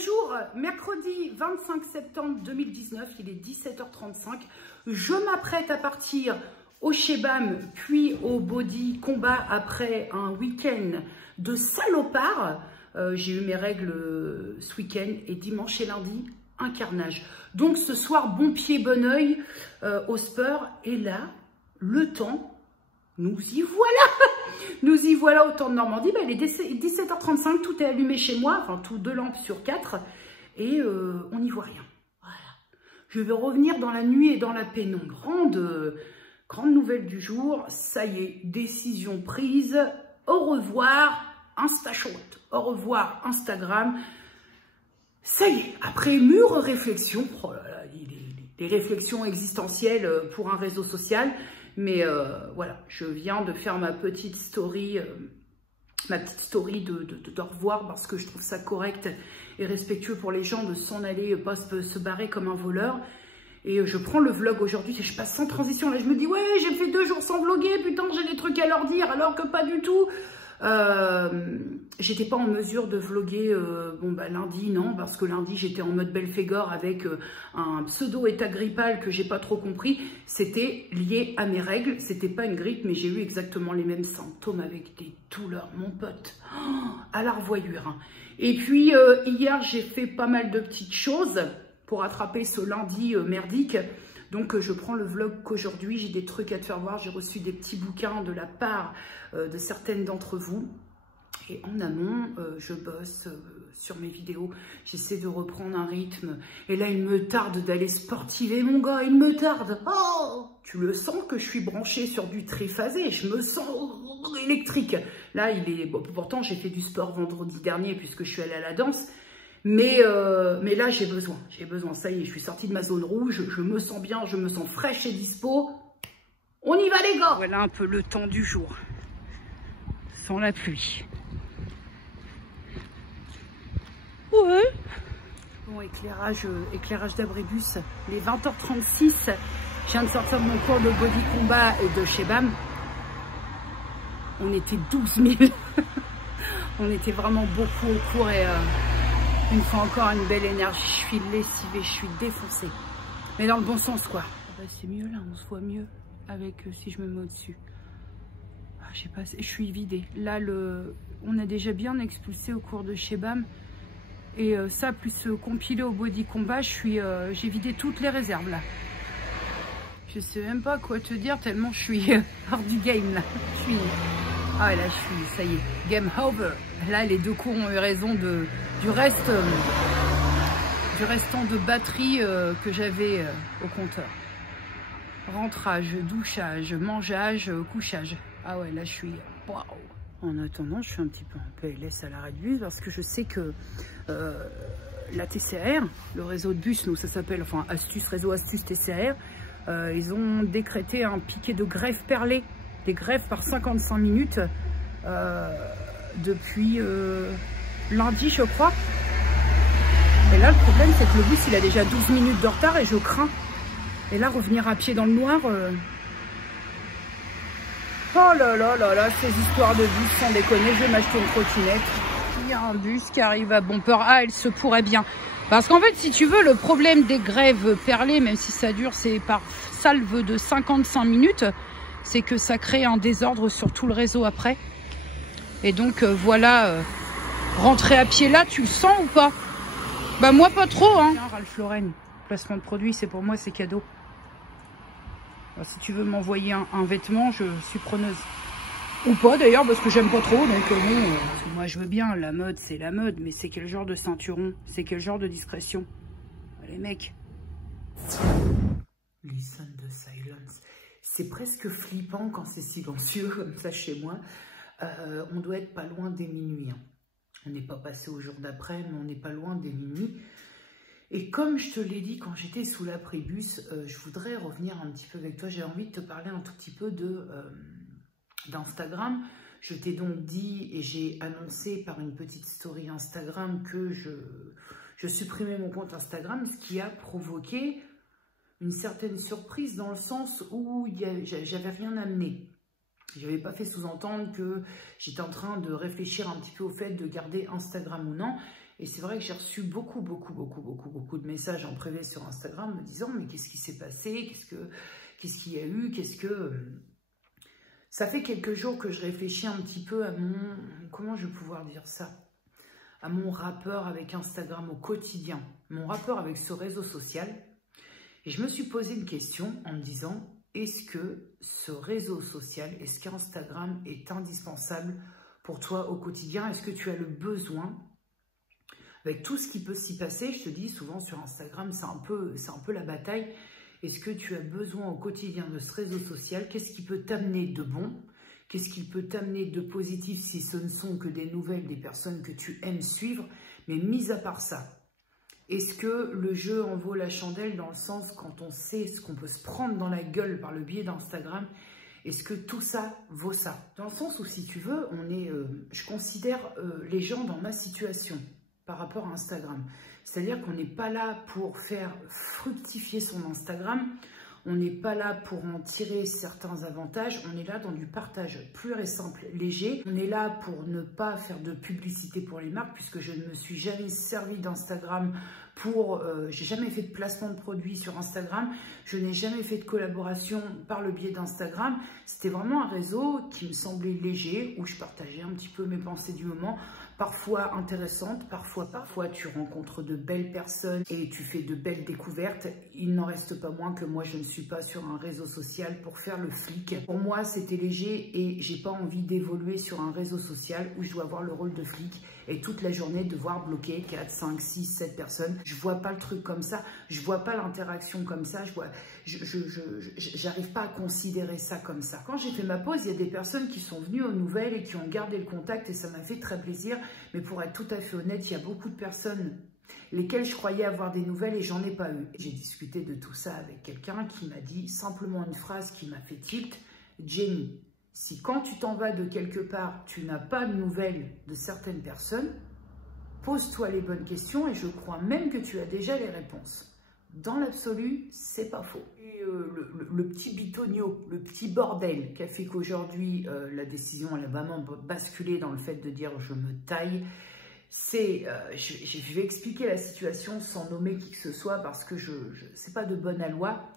Bonjour, mercredi 25 septembre 2019, il est 17h35. Je m'apprête à partir au Shebam, puis au Body Combat après un week-end de salopard. J'ai eu mes règles ce week-end et dimanche et lundi, un carnage. Donc ce soir, bon pied, bon oeil au sport. Et là, le temps, nous y voilà. Nous y voilà au temps de Normandie. Ben, il est 17h35, tout est allumé chez moi, enfin tout 2 lampes sur 4 et on n'y voit rien. Voilà. Je vais revenir dans la nuit et dans la pénombre. Grande nouvelle du jour, ça y est, décision prise. Au revoir InstaShot, au revoir Instagram. Ça y est, après mûre réflexion, oh là là, les réflexions existentielles pour un réseau social. Mais voilà, je viens de faire ma petite story de revoir parce que je trouve ça correct et respectueux pour les gens de s'en aller, pas se barrer comme un voleur. Et je prends le vlog aujourd'hui, je passe sans transition. Là, je me dis, ouais, j'ai fait 2 jours sans vlogger, putain, j'ai des trucs à leur dire, alors que pas du tout. J'étais pas en mesure de vlogger lundi, non, parce que lundi j'étais en mode Belphégor avec un pseudo état grippal que j'ai pas trop compris. C'était lié à mes règles, c'était pas une grippe, mais j'ai eu exactement les mêmes symptômes avec des douleurs, mon pote, à la revoyure. Hein. Et puis hier j'ai fait pas mal de petites choses pour attraper ce lundi merdique. Donc je prends le vlog qu'aujourd'hui, j'ai des trucs à te faire voir, j'ai reçu des petits bouquins de la part de certaines d'entre vous. Et en amont, je bosse sur mes vidéos, j'essaie de reprendre un rythme. Et là, il me tarde d'aller sportiver, mon gars, il me tarde. Oh, tu le sens que je suis branchée sur du triphasé, je me sens électrique. Là, bon, pourtant, j'ai fait du sport vendredi dernier puisque je suis allée à la danse. Mais là, j'ai besoin, ça y est, je suis sortie de ma zone rouge, je me sens bien, je me sens fraîche et dispo. On y va les gars. Voilà un peu le temps du jour, sans la pluie. Ouais. Bon, éclairage d'abribus, les 20h36, je viens de sortir de mon cours de Body Combat et de Shebam. On était 12 000, on était vraiment beaucoup au cours et... une fois encore, une belle énergie, je suis lessivée, je suis défoncée. Mais dans le bon sens, quoi. Ah bah, c'est mieux là, on se voit mieux avec si je me mets au-dessus. Ah, je sais pas, je suis vidée. Là, on a déjà bien expulsé au cours de Shebam. Et ça, plus compilé au Body Combat, j'ai vidé toutes les réserves là. Je sais même pas quoi te dire tellement je suis hors du game là. Ah là, ça y est, game over. Là, les 2 cours ont eu raison du restant de batterie que j'avais au compteur. Rentrage, douchage, mangeage, couchage. Ah ouais, là, je suis... Waouh. En attendant, je suis un petit peu en PLS à l'arrêt de bus parce que je sais que la TCR, le réseau de bus, nous, ça s'appelle, enfin, réseau Astuce TCR, ils ont décrété un piquet de grève perlée. Des grèves par 55 minutes depuis lundi, je crois. Et là, le problème, c'est que le bus, il a déjà 12 minutes de retard et je crains. Et là, revenir à pied dans le noir... Oh là là là là, ces histoires de bus, sans déconner, je vais m'acheter une trottinette. Il y a un bus qui arrive à bon port. Ah, elle se pourrait bien. Parce qu'en fait, si tu veux, le problème des grèves perlées, même si ça dure, c'est par salve de 55 minutes... c'est que ça crée un désordre sur tout le réseau après. Et donc voilà, rentrer à pied là, tu le sens ou pas? Bah moi pas trop hein. Ralph Lauren, placement de produit, c'est pour moi, c'est cadeau. Alors, si tu veux m'envoyer un vêtement, je suis preneuse. Ou pas d'ailleurs, parce que j'aime pas trop, donc bon, moi je veux bien, la mode c'est la mode, mais c'est quel genre de ceinturon? C'est quel genre de discrétion? Les mecs. Listen the silence. C'est presque flippant quand c'est silencieux comme ça chez moi. On doit être pas loin des minuit. Hein. On n'est pas passé au jour d'après, mais on n'est pas loin des minuit. Et comme je te l'ai dit quand j'étais sous l'apribus, je voudrais revenir un petit peu avec toi. J'ai envie de te parler un tout petit peu d'Instagram. Je t'ai donc dit et j'ai annoncé par une petite story Instagram que je supprimais mon compte Instagram, ce qui a provoqué... une certaine surprise dans le sens où j'avais rien amené. Je n'avais pas fait sous-entendre que j'étais en train de réfléchir un petit peu au fait de garder Instagram ou non. Et c'est vrai que j'ai reçu beaucoup de messages en privé sur Instagram me disant « Mais qu'est-ce qui s'est passé? Qu'est-ce qu'il y a eu? Ça fait quelques jours que je réfléchis un petit peu à mon... Comment je vais pouvoir dire ça? À mon rapport avec Instagram au quotidien. Mon rapport avec ce réseau social. Et je me suis posé une question en me disant « Est-ce que ce réseau social, est-ce qu'Instagram est indispensable pour toi au quotidien? Est-ce que tu as le besoin ?» Avec tout ce qui peut s'y passer, je te dis souvent sur Instagram, c'est un peu la bataille. Est-ce que tu as besoin au quotidien de ce réseau social? Qu'est-ce qui peut t'amener de bon? Qu'est-ce qui peut t'amener de positif si ce ne sont que des nouvelles des personnes que tu aimes suivre? Mais mis à part ça, est-ce que le jeu en vaut la chandelle dans le sens quand on sait ce qu'on peut se prendre dans la gueule par le biais d'Instagram? Est-ce que tout ça vaut ça? Dans le sens où, si tu veux, je considère les gens dans ma situation par rapport à Instagram. C'est-à-dire qu'on n'est pas là pour faire fructifier son Instagram, on n'est pas là pour en tirer certains avantages, on est là dans du partage pur et simple, léger. On est là pour ne pas faire de publicité pour les marques, puisque je ne me suis jamais servi d'Instagram pour... j'ai jamais fait de placement de produits sur Instagram, je n'ai jamais fait de collaboration par le biais d'Instagram. C'était vraiment un réseau qui me semblait léger, où je partageais un petit peu mes pensées du moment, parfois intéressantes, parfois tu rencontres de belles personnes et tu fais de belles découvertes. Il n'en reste pas moins que moi je ne suis pas sur un réseau social pour faire le flic. Pour moi c'était léger et j'ai pas envie d'évoluer sur un réseau social où je dois avoir le rôle de flic et toute la journée devoir bloquer 4, 5, 6, 7 personnes. Je vois pas le truc comme ça, je vois pas l'interaction comme ça, j'arrive pas à considérer ça comme ça. Quand j'ai fait ma pause, il y a des personnes qui sont venues aux nouvelles et qui ont gardé le contact et ça m'a fait très plaisir. Mais pour être tout à fait honnête, il y a beaucoup de personnes lesquelles je croyais avoir des nouvelles et j'en ai pas eu. J'ai discuté de tout ça avec quelqu'un qui m'a dit simplement une phrase qui m'a fait tilt. Jenny, si quand tu t'en vas de quelque part, tu n'as pas de nouvelles de certaines personnes, pose-toi les bonnes questions et je crois même que tu as déjà les réponses. Dans l'absolu, c'est pas faux. Et le petit bitonio, le petit bordel qui a fait qu'aujourd'hui, la décision, elle a vraiment basculé dans le fait de dire je me taille. Je vais expliquer la situation sans nommer qui que ce soit parce que c'est pas de bonne loi.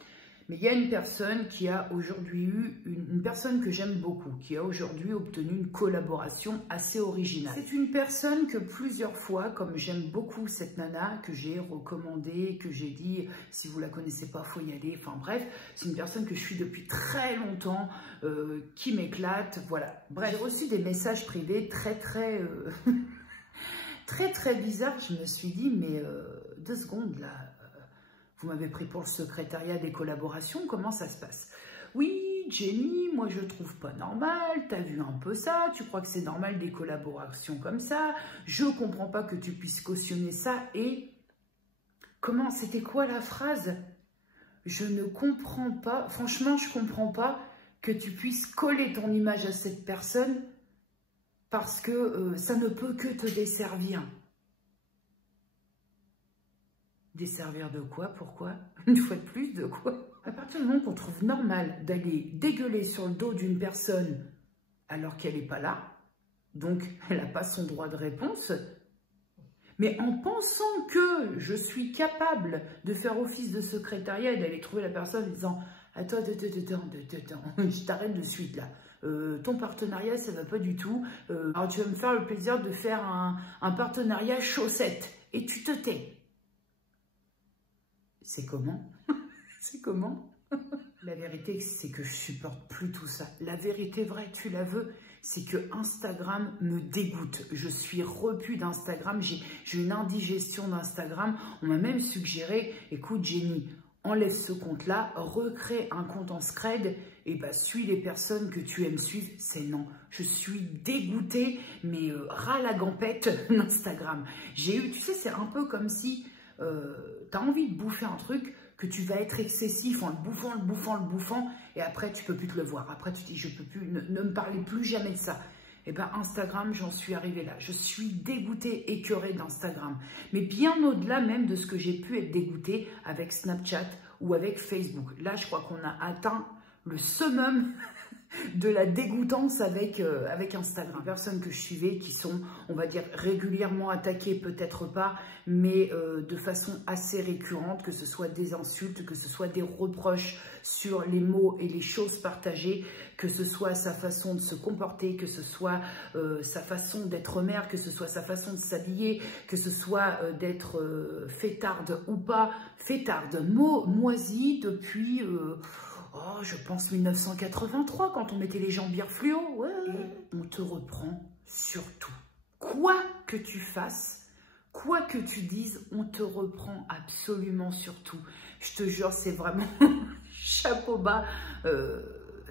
Mais il y a une personne qui a aujourd'hui une personne que j'aime beaucoup, qui a aujourd'hui obtenu une collaboration assez originale. C'est une personne que plusieurs fois, comme j'aime beaucoup cette nana, que j'ai recommandée, que j'ai dit, si vous la connaissez pas, faut y aller, enfin bref, c'est une personne que je suis depuis très longtemps, qui m'éclate, voilà. Bref, j'ai reçu des messages privés très bizarres, je me suis dit, mais 2 secondes là, vous m'avez pris pour le secrétariat des collaborations, comment ça se passe? Oui, Jenny, moi je trouve pas normal, t'as vu un peu ça, tu crois que c'est normal des collaborations comme ça, je comprends pas que tu puisses cautionner ça et... Comment, c'était quoi la phrase? Je ne comprends pas, franchement je comprends pas que tu puisses coller ton image à cette personne parce que ça ne peut que te desservir. Desservir de quoi? Pourquoi? Une fois de plus, de quoi? À partir du moment qu'on trouve normal d'aller dégueuler sur le dos d'une personne alors qu'elle n'est pas là, donc elle n'a pas son droit de réponse, mais en pensant que je suis capable de faire office de secrétariat et d'aller trouver la personne en disant « Attends, je t'arrête de suite là. Ton partenariat, ça va pas du tout. Alors tu vas me faire le plaisir de faire un partenariat chaussette. » Et tu te tais. C'est comment? C'est comment? La vérité, c'est que je supporte plus tout ça. La vérité vraie, tu la veux, c'est que Instagram me dégoûte. Je suis repue d'Instagram, j'ai une indigestion d'Instagram. On m'a même suggéré, écoute Jenny, enlève ce compte-là, recrée un compte en scred et bah suis les personnes que tu aimes suivre. C'est non. Je suis dégoûtée, mais ras la gampette d'Instagram. J'ai eu, tu sais, c'est un peu comme si... tu as envie de bouffer un truc que tu vas être excessif en le bouffant et après tu peux plus te le voir. Après tu te dis je peux plus, ne me parlez plus jamais de ça. Et ben Instagram, j'en suis arrivée là. Je suis dégoûtée, écœurée d'Instagram. Mais bien au-delà même de ce que j'ai pu être dégoûtée avec Snapchat ou avec Facebook. Là, je crois qu'on a atteint le summum de la dégoûtance avec Instagram. Les personnes que je suivais qui sont, on va dire, régulièrement attaquées, peut-être pas, mais de façon assez récurrente, que ce soit des insultes, que ce soit des reproches sur les mots et les choses partagées, que ce soit sa façon de se comporter, que ce soit sa façon d'être mère, que ce soit sa façon de s'habiller, que ce soit d'être fêtarde ou pas. Fêtarde, mot moisi depuis... oh, je pense 1983, quand on mettait les jambières fluo. Ouais. On te reprend sur tout. Quoi que tu fasses, quoi que tu dises, on te reprend absolument sur tout. Je te jure, c'est vraiment chapeau bas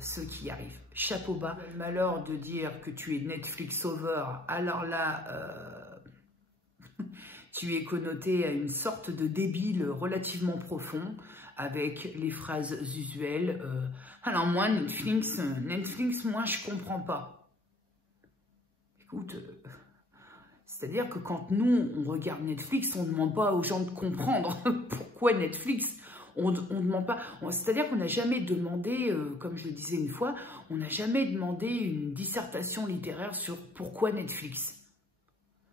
ceux qui y arrivent. Chapeau bas. Le malheur de dire que tu es Netflix over, alors là... tu es connoté à une sorte de débile relativement profond, avec les phrases usuelles. Alors moi, Netflix, moi, je comprends pas. Écoute, c'est-à-dire que quand nous, on regarde Netflix, on ne demande pas aux gens de comprendre pourquoi Netflix. On ne demande pas. C'est-à-dire qu'on n'a jamais demandé, comme je le disais une fois, on n'a jamais demandé une dissertation littéraire sur pourquoi Netflix.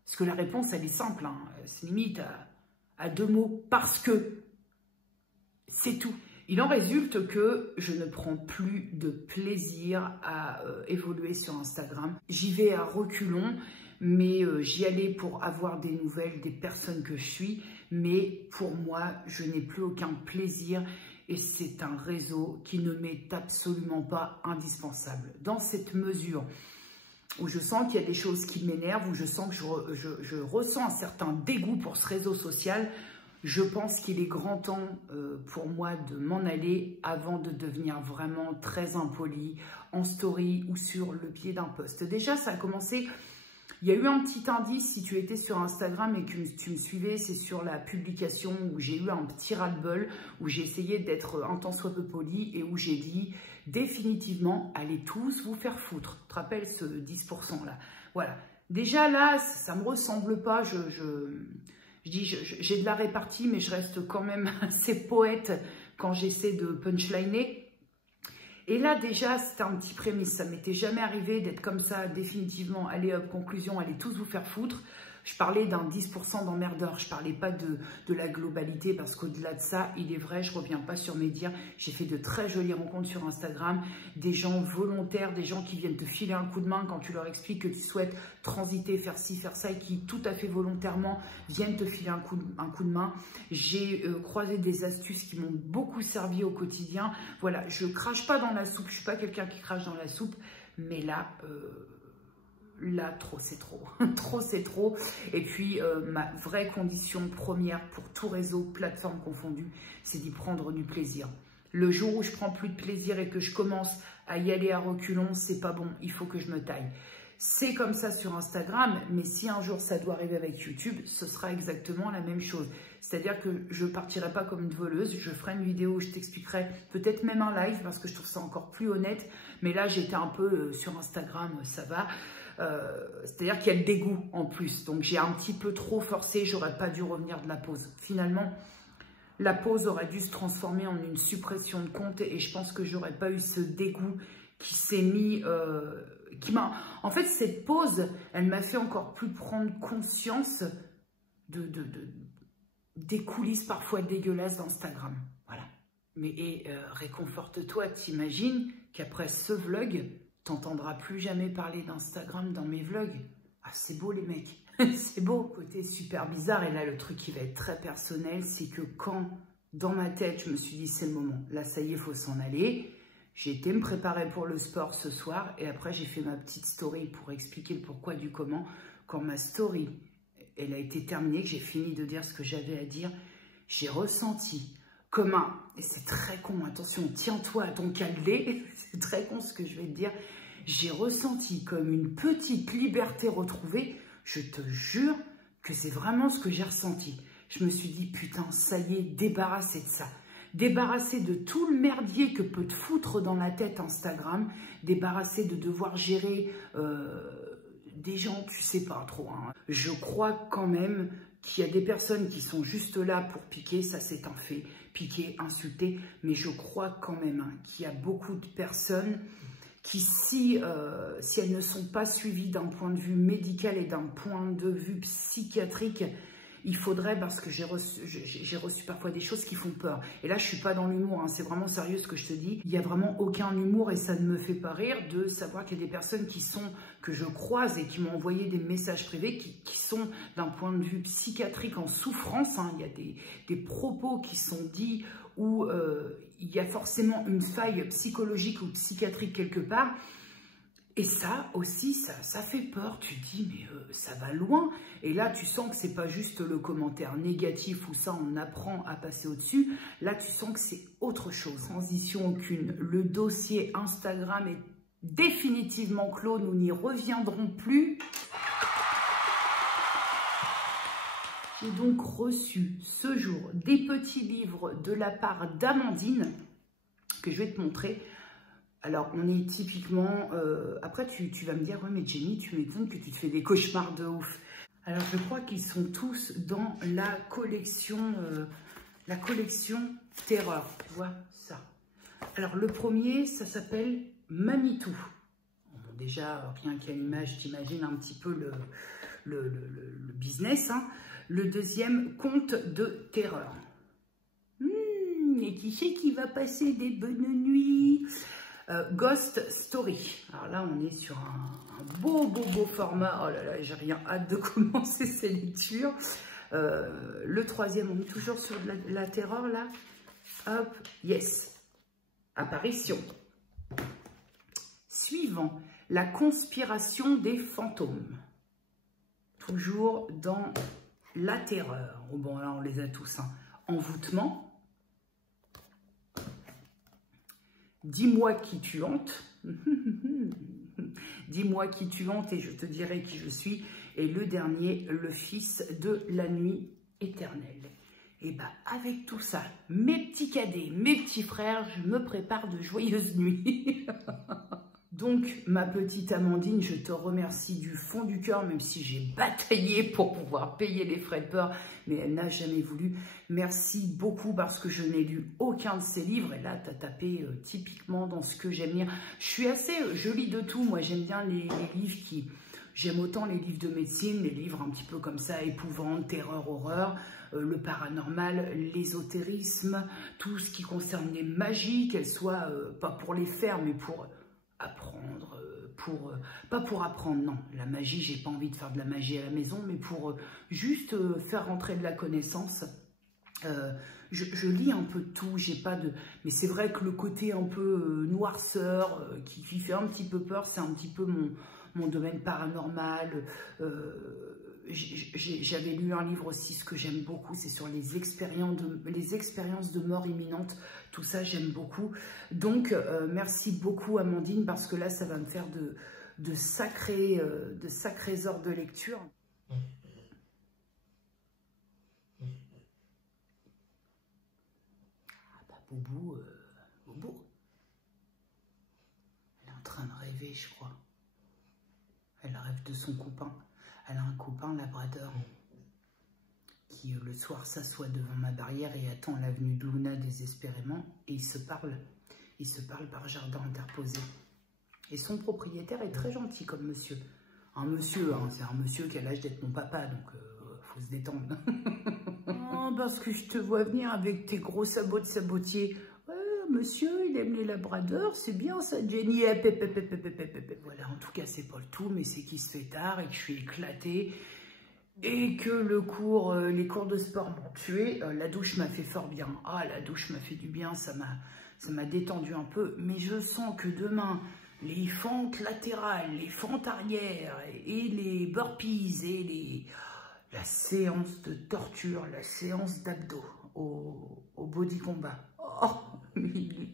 Parce que la réponse, elle est simple, hein. C'est limite à 2 mots. Parce que c'est tout. Il en résulte que je ne prends plus de plaisir à évoluer sur Instagram. J'y vais à reculons, mais j'y allais pour avoir des nouvelles des personnes que je suis. Mais pour moi, je n'ai plus aucun plaisir et c'est un réseau qui ne m'est absolument pas indispensable. Dans cette mesure où je sens qu'il y a des choses qui m'énervent, où je sens que je ressens un certain dégoût pour ce réseau social, je pense qu'il est grand temps pour moi de m'en aller avant de devenir vraiment très impoli en story ou sur le pied d'un post. Déjà, ça a commencé, il y a eu un petit indice si tu étais sur Instagram et que tu me suivais, c'est sur la publication où j'ai eu un petit ras-le-bol, où j'ai essayé d'être un tant soit peu poli et où j'ai dit définitivement, allez tous vous faire foutre. Tu te rappelles ce 10% là? Voilà. Déjà là, ça ne me ressemble pas, je dis, j'ai de la répartie, mais je reste quand même assez poète quand j'essaie de punchliner. Et là, déjà, c'était un petit prémisse. Ça m'était jamais arrivé d'être comme ça, définitivement. Allez, hop, conclusion, allez tous vous faire foutre. Je parlais d'un 10% d'emmerdeurs. Je parlais pas de la globalité parce qu'au-delà de ça, il est vrai, je reviens pas sur mes dires. J'ai fait de très jolies rencontres sur Instagram. Des gens volontaires, des gens qui viennent te filer un coup de main quand tu leur expliques que tu souhaites transiter, faire ci, faire ça et qui tout à fait volontairement viennent te filer un coup de main. J'ai croisé des astuces qui m'ont beaucoup servi au quotidien. Voilà, je crache pas dans la soupe. Je suis pas quelqu'un qui crache dans la soupe. Mais là... là, trop, c'est trop. Trop, c'est trop. Et puis, ma vraie condition première pour tout réseau, plateforme confondue, c'est d'y prendre du plaisir. Le jour où je prends plus de plaisir et que je commence à y aller à reculons, c'est pas bon. Il faut que je me taille. C'est comme ça sur Instagram, mais si un jour ça doit arriver avec YouTube, ce sera exactement la même chose. C'est-à-dire que je ne partirai pas comme une voleuse, je ferai une vidéo où je t'expliquerai, peut-être même un live, parce que je trouve ça encore plus honnête. Mais là, j'étais un peu sur Instagram, ça va. C'est-à-dire qu'il y a le dégoût en plus. Donc, j'ai un petit peu trop forcé, j'aurais pas dû revenir de la pause. Finalement, la pause aurait dû se transformer en une suppression de compte et je pense que j'aurais pas eu ce dégoût qui s'est mis... En fait, cette pause, elle m'a fait encore plus prendre conscience des coulisses parfois dégueulasses d'Instagram. Voilà. Mais réconforte-toi, t'imagines qu'après ce vlog, t'entendras plus jamais parler d'Instagram dans mes vlogs. Ah, c'est beau les mecs, c'est beau. Côté super bizarre, et là le truc qui va être très personnel, c'est que quand dans ma tête, je me suis dit c'est le moment, là ça y est, il faut s'en aller. J'ai été me préparer pour le sport ce soir et après j'ai fait ma petite story pour expliquer le pourquoi du comment. Quand ma story, elle a été terminée, que j'ai fini de dire ce que j'avais à dire, j'ai ressenti comme un, et c'est très con, attention, tiens-toi à ton calé, c'est très con ce que je vais te dire, j'ai ressenti comme une petite liberté retrouvée, je te jure que c'est vraiment ce que j'ai ressenti. Je me suis dit, putain, ça y est, débarrassé de ça. Débarrasser de tout le merdier que peut te foutre dans la tête Instagram, débarrasser de devoir gérer des gens, tu sais pas trop. Hein. Je crois quand même qu'il y a des personnes qui sont juste là pour piquer, ça c'est un fait, piquer, insulter, mais je crois quand même hein, qu'il y a beaucoup de personnes qui, si elles ne sont pas suivies d'un point de vue médical et d'un point de vue psychiatrique, il faudrait, parce que j'ai reçu parfois des choses qui font peur. Et là, je suis pas dans l'humour, hein, c'est vraiment sérieux ce que je te dis. Il n'y a vraiment aucun humour et ça ne me fait pas rire de savoir qu'il y a des personnes que je croise et qui m'ont envoyé des messages privés qui sont d'un point de vue psychiatrique en souffrance. Hein. Il y a des propos qui sont dits où il y a forcément une faille psychologique ou psychiatrique quelque part. Et ça aussi, ça fait peur. Tu te dis, mais ça va loin. Et là, tu sens que c'est pas juste le commentaire négatif où ça, on apprend à passer au-dessus. Là, tu sens que c'est autre chose. Transition aucune. Le dossier Instagram est définitivement clos. Nous n'y reviendrons plus. J'ai donc reçu ce jour des petits livres de la part d'Amandine que je vais te montrer. Alors, on est typiquement... après, tu vas me dire, ouais, mais Jenny, tu m'étonnes que tu te fais des cauchemars de ouf. Alors, je crois qu'ils sont tous dans la collection Terreur. Tu vois, ça. Alors, le premier, ça s'appelle Manitou. Bon, déjà, rien qu'à l'image, t'imagines un petit peu le business. Hein. Le deuxième, Conte de terreur. Et qui sait qui va passer des bonnes nuits? Ghost Story. Alors là, on est sur un beau format. Oh là là, j'ai rien hâte de commencer ces lectures. Le troisième, on est toujours sur de la terreur là. Hop, yes. Apparition. Suivant, la conspiration des fantômes. Toujours dans la terreur. Oh bon, là, on les a tous. Hein. Envoûtement. Dis-moi qui tu hantes. Dis-moi qui tu hantes et je te dirai qui je suis. Et le dernier, le fils de la nuit éternelle. Et bien, avec tout ça, mes petits cadets, mes petits frères, je me prépare de joyeuses nuits. Donc, ma petite Amandine, je te remercie du fond du cœur, même si j'ai bataillé pour pouvoir payer les frais de port, mais elle n'a jamais voulu. Merci beaucoup parce que je n'ai lu aucun de ces livres. Et là, tu as tapé typiquement dans ce que j'aime lire. Je lis de tout. Moi, j'aime bien les livres qui... J'aime autant les livres de médecine, les livres un petit peu comme ça, épouvante, terreur, horreur, le paranormal, l'ésotérisme, tout ce qui concerne les magies, qu'elles soient pas pour les faire, mais pour... apprendre, pas pour apprendre, non, la magie, j'ai pas envie de faire de la magie à la maison, mais pour juste faire rentrer de la connaissance. Je lis un peu de tout, j'ai pas de... Mais c'est vrai que le côté un peu noirceur, qui fait un petit peu peur, c'est un petit peu mon domaine paranormal. J'avais lu un livre aussi, ce que j'aime beaucoup, c'est sur les expériences de mort imminente. Tout ça, j'aime beaucoup. Donc, merci beaucoup, Amandine, parce que là, ça va me faire de sacrées heures de lecture. Ah bah, Boubou, Boubou. Elle est en train de rêver, je crois. Elle rêve de son copain. Elle a un copain labrador qui, le soir, s'assoit devant ma barrière et attend l'avenue de Luna désespérément. Et ils se parlent. Ils se parlent par jardin interposé. Et son propriétaire est très gentil comme monsieur. Un monsieur, hein, c'est un monsieur qui a l'âge d'être mon papa, donc faut se détendre. Oh, parce que je te vois venir avec tes gros sabots de sabotier. Monsieur, il aime les labradors, c'est bien ça, Jenny. Voilà, en tout cas, c'est pas le tout, mais c'est qu'il se fait tard et que je suis éclatée et que les cours de sport m'ont tué. La douche m'a fait fort bien. Ah, la douche m'a fait du bien, ça m'a détendu un peu. Mais je sens que demain, les fentes latérales, les fentes arrière et les burpees et la séance de torture, la séance d'abdos au body combat. Oh,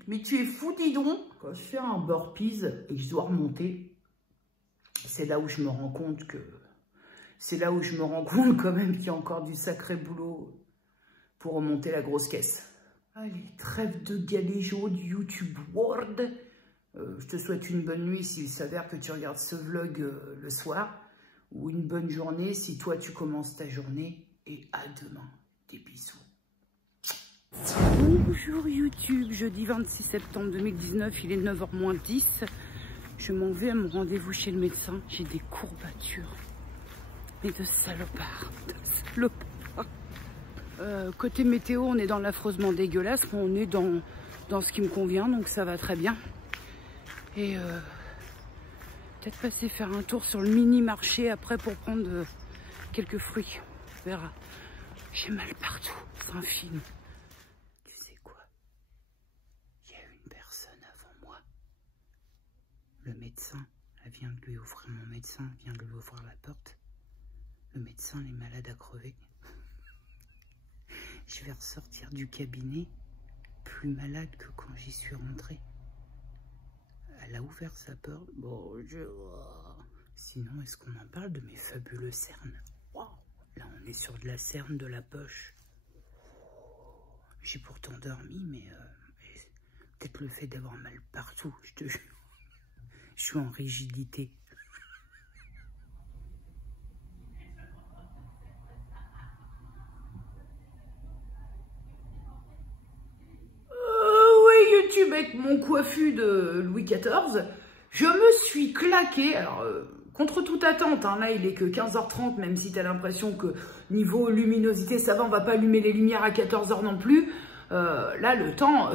mais tu es fou, dis donc. Quand je fais un burpees et que je dois remonter, c'est là où je me rends compte quand même qu'il y a encore du sacré boulot pour remonter la grosse caisse. Allez, trêve de galéjo du YouTube World. Je te souhaite une bonne nuit s'il s'avère que tu regardes ce vlog le soir, ou une bonne journée si toi tu commences ta journée, et à demain. Des bisous. Bonjour YouTube, jeudi 26 septembre 2019, il est 9h moins 10. Je m'en vais à mon rendez-vous chez le médecin. J'ai des courbatures. Mais de salopard. De salopard. Côté météo, on est dans l'affreusement dégueulasse. Mais on est dans ce qui me convient. Donc ça va très bien. Et peut-être passer faire un tour sur le mini-marché après pour prendre quelques fruits. On verra. J'ai mal partout. C'est un film. Tu sais quoi? Il y a une personne avant moi. Le médecin, elle vient de lui ouvrir, mon médecin vient de lui ouvrir la porte. Le médecin est malade à crever. Je vais ressortir du cabinet plus malade que quand j'y suis rentrée. Elle a ouvert sa porte. Bonjour. Sinon, est-ce qu'on en parle de mes fabuleux cernes? Wow. Là, on est sur de la cerne de la poche. J'ai pourtant dormi, mais peut-être le fait d'avoir mal partout, je te jure. Je suis en rigidité. Oui, YouTube avec mon coiffu de Louis XIV. Je me suis claqué, alors contre toute attente, hein, là il est que 15h30, même si tu as l'impression que niveau luminosité ça va, on va pas allumer les lumières à 14h non plus. Là le temps,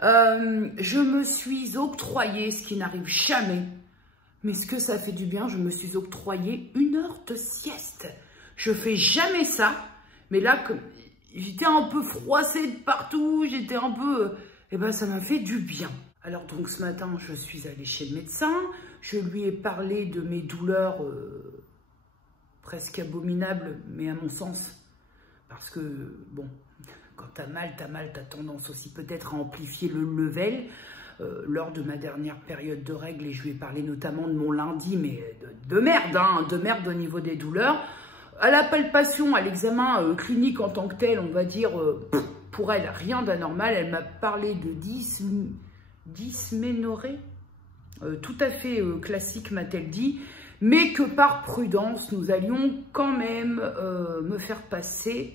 je me suis octroyé, ce qui n'arrive jamais, mais ce que ça fait du bien, je me suis octroyé 1 heure de sieste. Je fais jamais ça, mais là, j'étais un peu froissée de partout, j'étais un peu... Eh ben, ça m'a fait du bien. Alors donc ce matin, je suis allée chez le médecin, je lui ai parlé de mes douleurs presque abominables, mais à mon sens, parce que, bon... Quand t'as mal, t'as tendance aussi peut-être à amplifier le level. Lors de ma dernière période de règles, et je lui ai parlé notamment de mon lundi, mais de merde, hein, de merde au niveau des douleurs. À la palpation, à l'examen clinique en tant que tel, on va dire, pour elle, rien d'anormal. Elle m'a parlé de dysménorrhée, tout à fait classique, m'a-t-elle dit, mais que par prudence, nous allions quand même me faire passer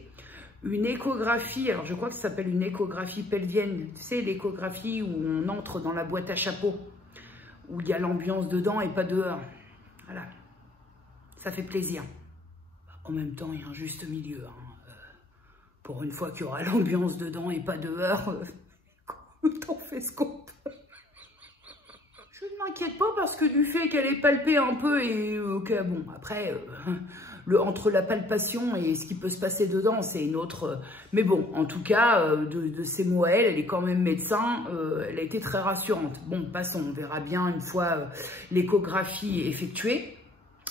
une échographie, alors je crois que ça s'appelle une échographie pelvienne, tu sais, l'échographie où on entre dans la boîte à chapeau, où il y a l'ambiance dedans et pas dehors. Voilà, ça fait plaisir. En même temps, il y a un juste milieu. Hein. Pour une fois qu'il y aura l'ambiance dedans et pas dehors, t'en fais ce qu'on peut. Je ne m'inquiète pas parce que du fait qu'elle est palpée un peu et bon, après... entre la palpation et ce qui peut se passer dedans, c'est une autre... Mais bon, en tout cas, de ces mots à elle, elle est quand même médecin, elle a été très rassurante. Bon, passons, on verra bien une fois l'échographie effectuée.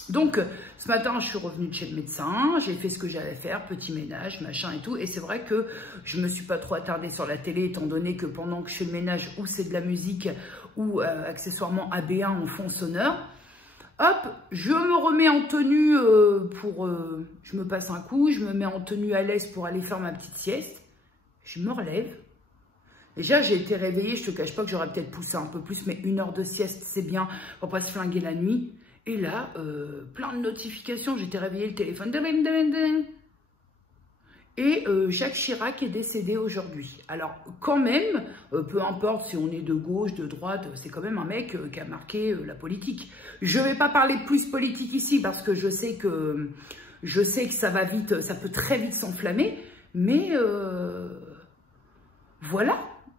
Donc, ce matin, je suis revenue de chez le médecin, j'ai fait ce que j'allais faire, petit ménage, machin et tout. Et c'est vrai que je ne me suis pas trop attardée sur la télé, étant donné que pendant que je fais le ménage, ou c'est de la musique, ou accessoirement AB1 en fond sonore, hop, je me remets en tenue je me passe un coup, je me mets en tenue à l'aise pour aller faire ma petite sieste. Je me relève. Déjà, j'ai été réveillée, je te cache pas que j'aurais peut-être poussé un peu plus, mais 1 heure de sieste, c'est bien pour pas se flinguer la nuit. Et là, plein de notifications, j'étais réveillée, le téléphone. Et Jacques Chirac est décédé aujourd'hui. Alors, quand même, peu importe si on est de gauche, de droite, c'est quand même un mec qui a marqué la politique. Je ne vais pas parler plus politique ici parce que je sais que ça va vite, ça peut très vite s'enflammer. Mais voilà.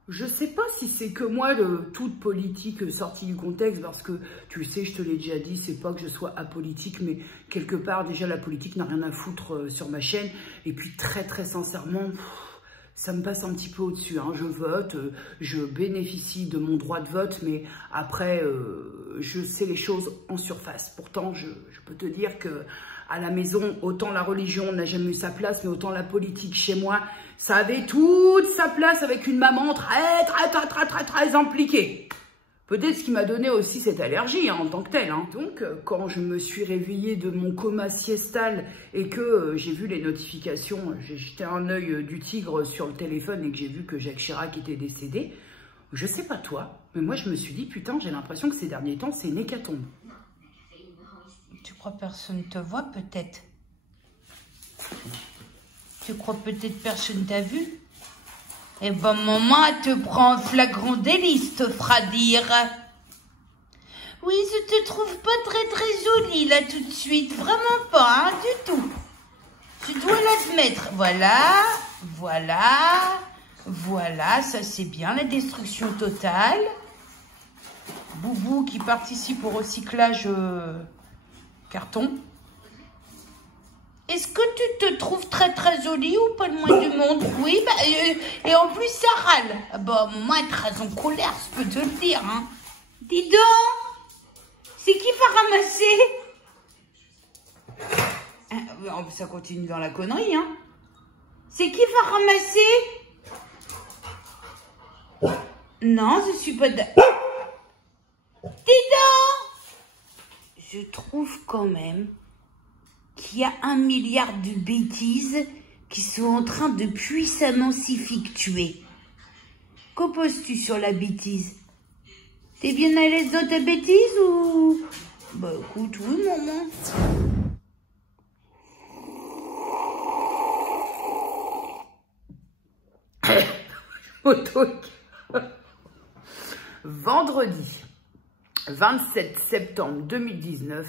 Je ne sais pas si c'est que moi, toute politique sortie du contexte, parce que, tu sais, je te l'ai déjà dit, c'est pas que je sois apolitique, mais quelque part, déjà, la politique n'a rien à foutre sur ma chaîne. Et puis, très, très sincèrement, ça me passe un petit peu au-dessus. Hein. Je vote, je bénéficie de mon droit de vote, mais après, je sais les choses en surface. Pourtant, je peux te dire que à la maison, autant la religion n'a jamais eu sa place, mais autant la politique chez moi, ça avait toute sa place avec une maman très impliquée. Peut-être ce qui m'a donné aussi cette allergie hein, en tant que telle. Hein. Donc, quand je me suis réveillée de mon coma siestal et que j'ai vu les notifications, j'ai jeté un œil du tigre sur le téléphone et que j'ai vu que Jacques Chirac était décédé, je sais pas toi, mais moi je me suis dit, putain, j'ai l'impression que ces derniers temps, c'est une hécatombe. Tu crois personne te voit peut-être? Tu crois peut-être personne t'a vu? Eh ben maman, elle te prend en flagrant délit, te fera dire. Oui, je te trouve pas très jolie là tout de suite. Vraiment pas, hein, du tout. Tu dois l'admettre. Voilà, voilà, voilà. Ça c'est bien, la destruction totale. Boubou qui participe au recyclage carton. Est-ce que tu te trouves très jolie ou pas loin du monde? Oui, bah, et en plus ça râle. Bah, moi, très en colère, je peux te le dire. Hein. Dis donc, c'est qui va ramasser? Ça continue dans la connerie, hein. C'est qui va ramasser? Non, je suis pas... Dis donc! Je trouve quand même qu'il y a 1 milliard de bêtises qui sont en train de puissamment s'effectuer. Qu'en penses-tu sur la bêtise? T'es bien à l'aise dans ta bêtise ou... Bah écoute, oui maman. Vendredi 27 septembre 2019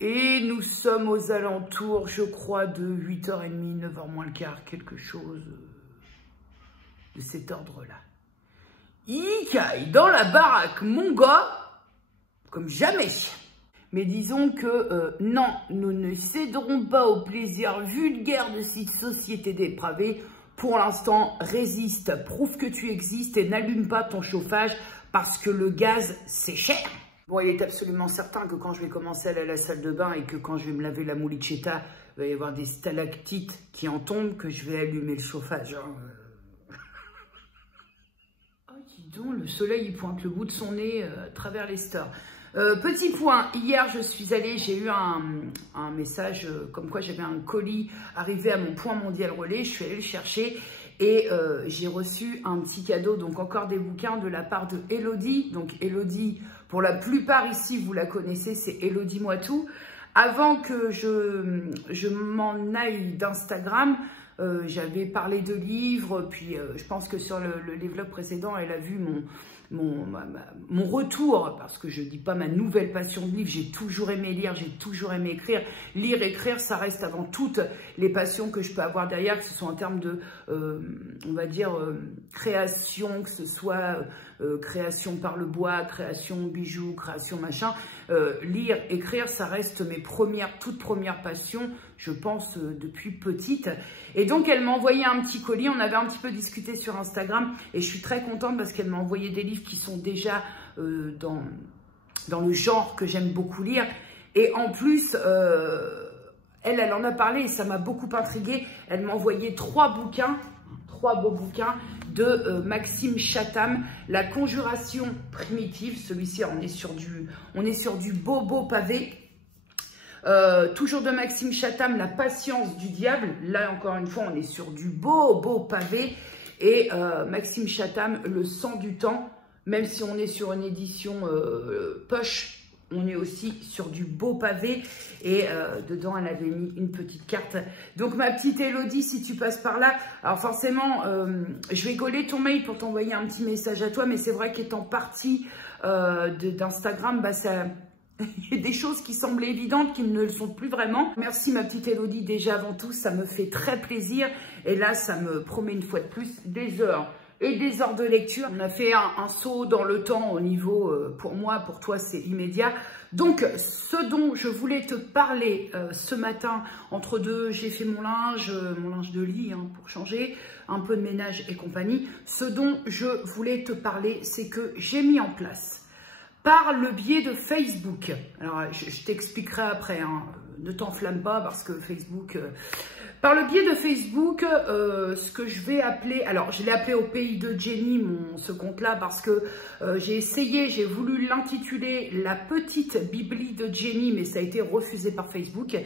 et nous sommes aux alentours, je crois, de 8h30, 9h moins le quart, quelque chose de cet ordre-là. Il caille dans la baraque, mon gars, comme jamais. Mais disons que non, nous ne céderons pas au plaisir vulgaire de cette société dépravée. Pour l'instant, résiste, prouve que tu existes et n'allume pas ton chauffage parce que le gaz, c'est cher. Bon, il est absolument certain que quand je vais commencer à aller à la salle de bain et que quand je vais me laver la moulichetta, il va y avoir des stalactites qui en tombent, que je vais allumer le chauffage. Oh, dis donc, le soleil, il pointe le bout de son nez à travers les stores. Petit point, hier je suis allée, j'ai eu un message comme quoi j'avais un colis arrivé à mon point mondial relais, je suis allée le chercher et j'ai reçu un petit cadeau, donc encore des bouquins de la part de Elodie. Donc Elodie, pour la plupart ici vous la connaissez, c'est Elodie Moitou. Avant que je m'en aille d'Instagram, j'avais parlé de livres, puis je pense que sur les vlogs précédents, elle a vu mon retour, parce que je dis pas ma nouvelle passion de livre, j'ai toujours aimé lire, j'ai toujours aimé écrire. Lire, écrire, ça reste avant toutes les passions que je peux avoir derrière, que ce soit en termes de, on va dire, création, que ce soit création par le bois, création bijoux, création machin. Lire, écrire, ça reste mes toutes premières passions, je pense, depuis petite. Et donc, elle m'a envoyé un petit colis. On avait un petit peu discuté sur Instagram et je suis très contente parce qu'elle m'a envoyé des livres qui sont déjà dans le genre que j'aime beaucoup lire. Et en plus, elle en a parlé et ça m'a beaucoup intriguée. Elle m'a envoyé 3 bouquins, 3 beaux bouquins de Maxime Chatham, La Conjuration Primitive. Celui-ci, on est sur du beau pavé. Toujours de Maxime Chatham, La Patience du Diable. Là, encore une fois, on est sur du beau pavé. Et Maxime Chatham, Le Sang du Temps. Même si on est sur une édition poche, on est aussi sur du beau pavé. Et dedans, elle avait mis une petite carte. Donc, ma petite Elodie, si tu passes par là, alors forcément, je vais gauler ton mail pour t'envoyer un petit message à toi. Mais c'est vrai qu'étant partie d'Instagram, bah ça... Il y a des choses qui semblaient évidentes qui ne le sont plus vraiment. Merci ma petite Elodie déjà avant tout, ça me fait très plaisir. Et là, ça me promet une fois de plus des heures et des heures de lecture. On a fait un saut dans le temps au niveau, pour moi, pour toi, c'est immédiat. Donc, ce dont je voulais te parler ce matin, entre deux, j'ai fait mon linge de lit hein, pour changer, un peu de ménage et compagnie. Ce dont je voulais te parler, c'est que j'ai mis en place par le biais de Facebook. Alors, je t'expliquerai après, hein. Ne t'enflamme pas parce que Facebook... Par le biais de Facebook, ce que je vais appeler... Alors, je l'ai appelé Au Pays de Jenny, ce compte-là, parce que j'ai voulu l'intituler La Petite Bibli de Jenny, mais ça a été refusé par Facebook.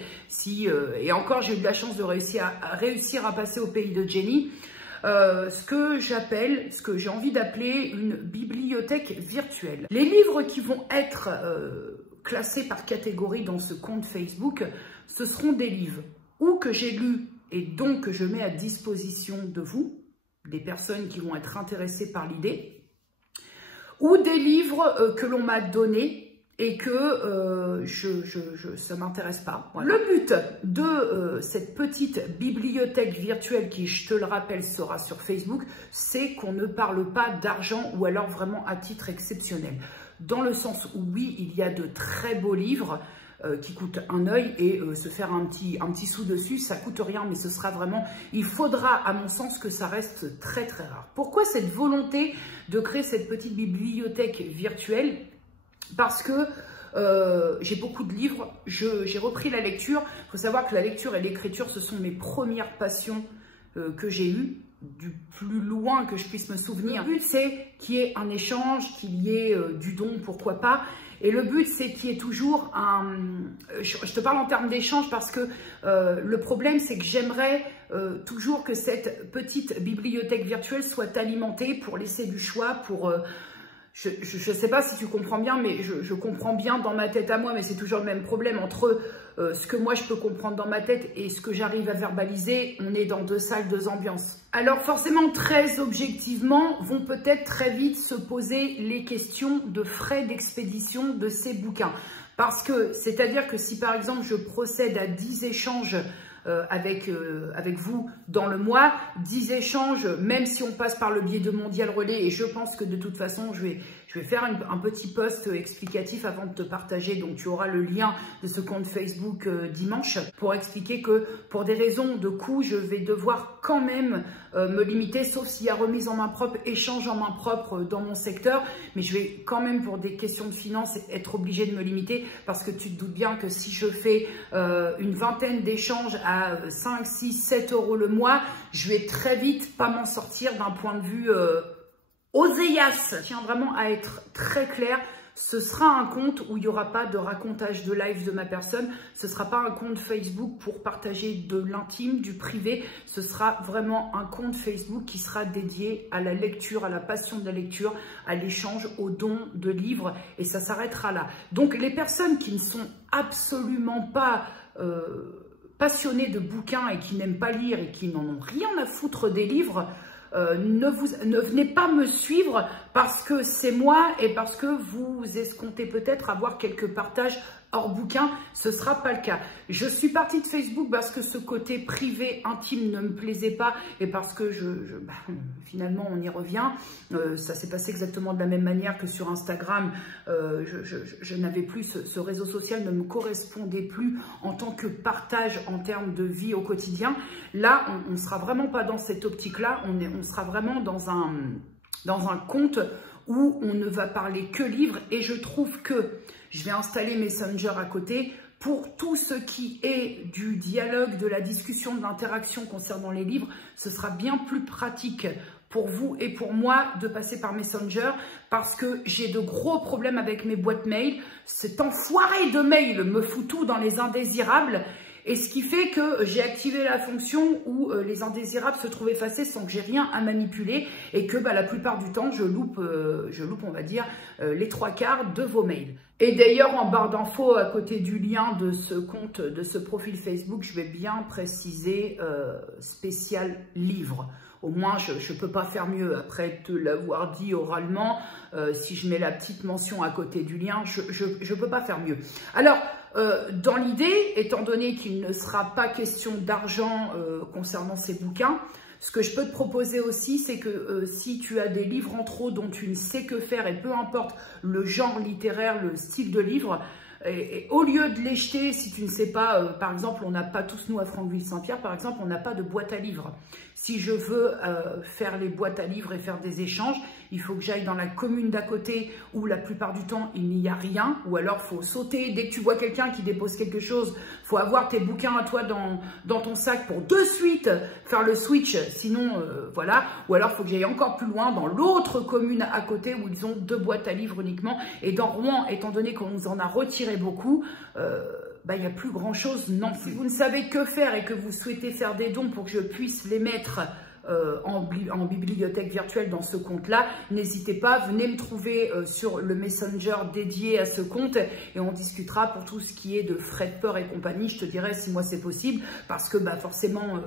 Et encore, j'ai eu de la chance de réussir à passer Au Pays de Jenny. Ce que j'ai envie d'appeler une bibliothèque virtuelle. Les livres qui vont être classés par catégorie dans ce compte Facebook, ce seront des livres ou que j'ai lus et donc que je mets à disposition de vous, des personnes qui vont être intéressées par l'idée, ou des livres que l'on m'a donnés et que ça m'intéresse pas. Voilà. Le but de cette petite bibliothèque virtuelle qui, je te le rappelle, sera sur Facebook, c'est qu'on ne parle pas d'argent ou alors vraiment à titre exceptionnel. Dans le sens où oui, il y a de très beaux livres qui coûtent un œil et se faire un petit sou dessus, ça coûte rien, mais ce sera vraiment, il faudra à mon sens que ça reste très très rare. Pourquoi cette volonté de créer cette petite bibliothèque virtuelle? Parce que j'ai beaucoup de livres, j'ai repris la lecture. Il faut savoir que la lecture et l'écriture, ce sont mes premières passions que j'ai eues, du plus loin que je puisse me souvenir. Le but, c'est qu'il y ait un échange, qu'il y ait du don, pourquoi pas. Et le but, c'est qu'il y ait toujours un... Je te parle en termes d'échange parce que le problème, c'est que j'aimerais toujours que cette petite bibliothèque virtuelle soit alimentée pour laisser du choix, pour... Je ne sais pas si tu comprends bien, mais je comprends bien dans ma tête à moi, mais c'est toujours le même problème entre ce que moi je peux comprendre dans ma tête et ce que j'arrive à verbaliser. On est dans deux salles, deux ambiances. Alors forcément, très objectivement, vont peut-être très vite se poser les questions de frais d'expédition de ces bouquins. Parce que, c'est-à-dire que si par exemple je procède à 10 échanges avec vous dans le mois, 10 échanges, même si on passe par le biais de Mondial Relais, et je pense que de toute façon, je vais faire un petit post explicatif avant de te partager, donc tu auras le lien de ce compte Facebook dimanche, pour expliquer que pour des raisons de coût, je vais devoir quand même me limiter, sauf s'il y a remise en main propre, échange en main propre dans mon secteur, mais je vais quand même pour des questions de finances être obligée de me limiter, parce que tu te doutes bien que si je fais une vingtaine d'échanges à 5, 6, 7 euros le mois, je vais très vite pas m'en sortir d'un point de vue oséias. Je tiens vraiment à être très clair, ce sera un compte où il n'y aura pas de racontage de live de ma personne, ce ne sera pas un compte Facebook pour partager de l'intime, du privé, ce sera vraiment un compte Facebook qui sera dédié à la lecture, à la passion de la lecture, à l'échange, au don de livres, et ça s'arrêtera là. Donc les personnes qui ne sont absolument pas... passionnés de bouquins et qui n'aiment pas lire et qui n'en ont rien à foutre des livres, ne venez pas me suivre parce que c'est moi et parce que vous escomptez peut-être avoir quelques partages hors bouquin. Ce ne sera pas le cas. Je suis partie de Facebook parce que ce côté privé, intime ne me plaisait pas et parce que finalement on y revient. Ça s'est passé exactement de la même manière que sur Instagram. Je n'avais plus, ce réseau social ne me correspondait plus en tant que partage en termes de vie au quotidien. Là, on ne sera vraiment pas dans cette optique-là. On sera vraiment dans un compte où on ne va parler que livres, et je trouve que je vais installer Messenger à côté pour tout ce qui est du dialogue, de la discussion, de l'interaction concernant les livres. Ce sera bien plus pratique pour vous et pour moi de passer par Messenger parce que j'ai de gros problèmes avec mes boîtes mail. Cet enfoiré de mail me fout tout dans les indésirables. Et ce qui fait que j'ai activé la fonction où les indésirables se trouvent effacés sans que j'ai rien à manipuler et que la plupart du temps, je loupe on va dire, les 3/4 de vos mails. Et d'ailleurs, en barre d'infos, à côté du lien de ce compte, de ce profil Facebook, je vais bien préciser spécial livre. Au moins, je ne peux pas faire mieux après te l'avoir dit oralement. Si je mets la petite mention à côté du lien, je ne peux pas faire mieux. Alors, dans l'idée, étant donné qu'il ne sera pas question d'argent concernant ces bouquins, ce que je peux te proposer aussi, c'est que si tu as des livres en trop dont tu ne sais que faire, et peu importe le genre littéraire, le style de livre, et au lieu de les jeter, si tu ne sais pas, par exemple, on n'a pas tous, nous à Franqueville-Saint-Pierre, par exemple, on n'a pas de boîte à livres. Si je veux faire les boîtes à livres et faire des échanges, il faut que j'aille dans la commune d'à côté où la plupart du temps, il n'y a rien. Ou alors, il faut sauter. Dès que tu vois quelqu'un qui dépose quelque chose, il faut avoir tes bouquins à toi dans ton sac pour de suite faire le switch. Sinon, voilà. Ou alors, il faut que j'aille encore plus loin dans l'autre commune à côté où ils ont 2 boîtes à livres uniquement. Et dans Rouen, étant donné qu'on nous en a retiré beaucoup, il n'y a plus grand chose non plus. Si vous ne savez que faire et que vous souhaitez faire des dons pour que je puisse les mettre en bibliothèque virtuelle dans ce compte-là, n'hésitez pas, venez me trouver sur le Messenger dédié à ce compte et on discutera pour tout ce qui est de frais de port et compagnie. Je te dirai si moi c'est possible parce que forcément...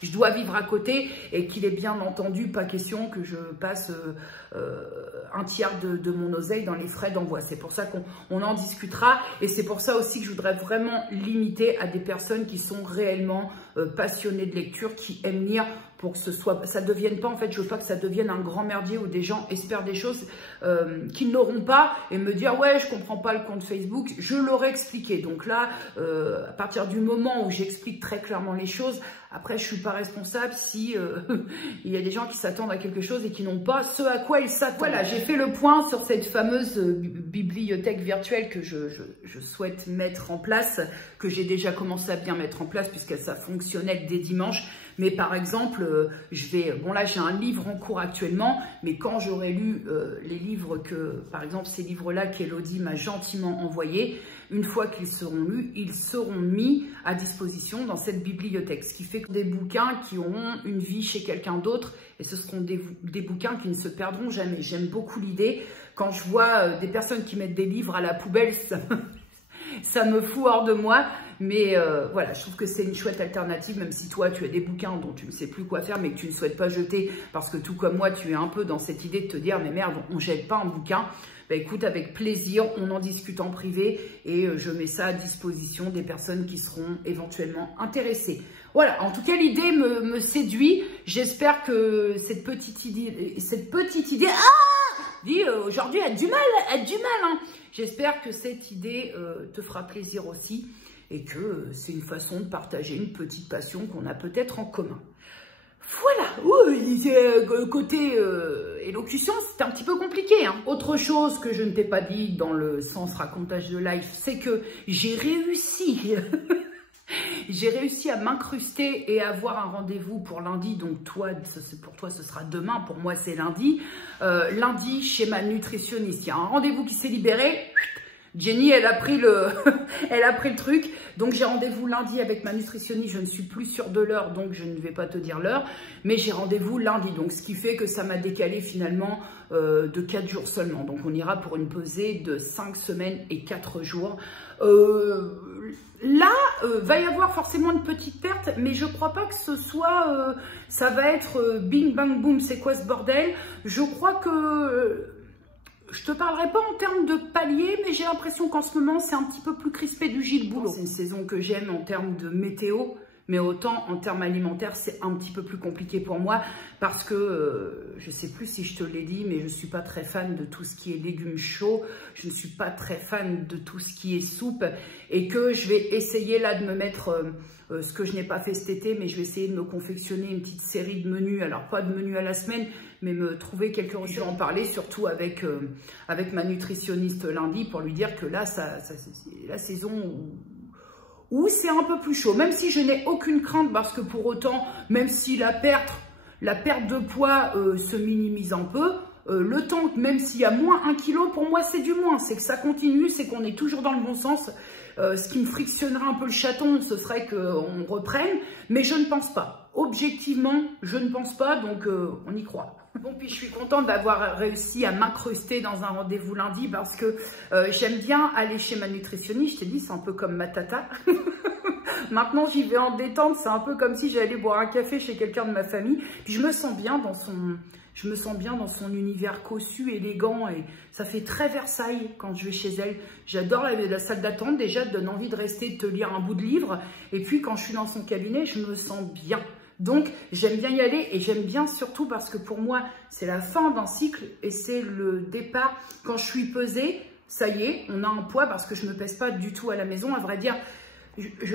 je dois vivre à côté et qu'il est bien entendu pas question que je passe un tiers de mon oseille dans les frais d'envoi. C'est pour ça qu'on en discutera et c'est pour ça aussi que je voudrais vraiment limiter à des personnes qui sont réellement passionnées de lecture, qui aiment lire, pour que ça devienne pas, en fait, je veux pas que ça devienne un grand merdier où des gens espèrent des choses qu'ils n'auront pas et me dire ouais je comprends pas le compte Facebook. Je l'aurais expliqué. Donc là, à partir du moment où j'explique très clairement les choses, après je suis pas responsable si il y a des gens qui s'attendent à quelque chose et qui n'ont pas ce à quoi ils s'attendent. Voilà, j'ai fait le point sur cette fameuse bibliothèque virtuelle que je souhaite mettre en place, que j'ai déjà commencé à bien mettre en place puisque ça fonctionnait dès dimanche. Mais par exemple, bon là j'ai un livre en cours actuellement, mais quand j'aurai lu les livres par exemple ces livres-là qu'Elodie m'a gentiment envoyés, une fois qu'ils seront lus, ils seront mis à disposition dans cette bibliothèque. Ce qui fait que des bouquins qui auront une vie chez quelqu'un d'autre, et ce seront des bouquins qui ne se perdront jamais. J'aime beaucoup l'idée, quand je vois des personnes qui mettent des livres à la poubelle, ça me fout hors de moi. Mais voilà, je trouve que c'est une chouette alternative, même si toi, tu as des bouquins dont tu ne sais plus quoi faire, mais que tu ne souhaites pas jeter, parce que tout comme moi, tu es un peu dans cette idée de te dire, mais merde, on ne jette pas un bouquin. Bah, écoute, avec plaisir, on en discute en privé et je mets ça à disposition des personnes qui seront éventuellement intéressées. Voilà, en tout cas, l'idée me séduit. J'espère que cette petite idée, aujourd'hui, a du mal, hein. J'espère que cette idée te fera plaisir aussi et que c'est une façon de partager une petite passion qu'on a peut-être en commun. Voilà, côté élocution, c'était un petit peu compliqué. Hein. Autre chose que je ne t'ai pas dit dans le sens racontage de life, c'est que j'ai réussi, j'ai réussi à m'incruster et à avoir un rendez-vous pour lundi. Donc toi, pour toi, ce sera demain. Pour moi, c'est lundi. Lundi, chez ma nutritionniste. Il y a un rendez-vous qui s'est libéré. Jenny, elle a pris le truc. Donc, j'ai rendez-vous lundi avec ma nutritionniste. Je ne suis plus sûre de l'heure, donc je ne vais pas te dire l'heure. Mais j'ai rendez-vous lundi. Donc, ce qui fait que ça m'a décalé finalement de 4 jours seulement. Donc, on ira pour une pesée de 5 semaines et 4 jours. Là, va y avoir forcément une petite perte, mais je crois pas que ce soit... ça va être bing, bang, boom, c'est quoi ce bordel? Je crois que... je te parlerai pas en termes de palier, mais j'ai l'impression qu'en ce moment, c'est un petit peu plus crispé du Gilles Boulot. C'est une saison que j'aime en termes de météo, mais autant en termes alimentaires, c'est un petit peu plus compliqué pour moi parce que, je sais plus si je te l'ai dit, mais je suis pas très fan de tout ce qui est légumes chauds, je ne suis pas très fan de tout ce qui est soupe et que je vais essayer là de me mettre... ce que je n'ai pas fait cet été, mais je vais essayer de me confectionner une petite série de menus. Alors, pas de menus à la semaine, mais me trouver quelques recettes. Je vais en parler surtout avec ma nutritionniste lundi pour lui dire que là, c'est la saison où c'est un peu plus chaud. Même si je n'ai aucune crainte parce que pour autant, même si la perte de poids se minimise un peu, le temps, même s'il y a moins 1 kilo, pour moi, c'est du moins. C'est que ça continue, c'est qu'on est toujours dans le bon sens. Ce qui me frictionnerait un peu le chaton, ce serait qu'on reprenne, mais je ne pense pas. Objectivement, je ne pense pas, donc on y croit. Bon, puis je suis contente d'avoir réussi à m'incruster dans un rendez-vous lundi parce que j'aime bien aller chez ma nutritionniste. Je t'ai dit, c'est un peu comme ma tata. Maintenant, j'y vais en détente. C'est un peu comme si j'allais boire un café chez quelqu'un de ma famille. Puis je me sens bien dans son univers cossu, élégant, et ça fait très Versailles quand je vais chez elle. J'adore la salle d'attente, déjà, elle donne envie de rester, de te lire un bout de livre. Et puis, quand je suis dans son cabinet, je me sens bien. Donc, j'aime bien y aller et j'aime bien surtout parce que pour moi, c'est la fin d'un cycle et c'est le départ. Quand je suis pesée, ça y est, on a un poids parce que je ne me pèse pas du tout à la maison. À vrai dire,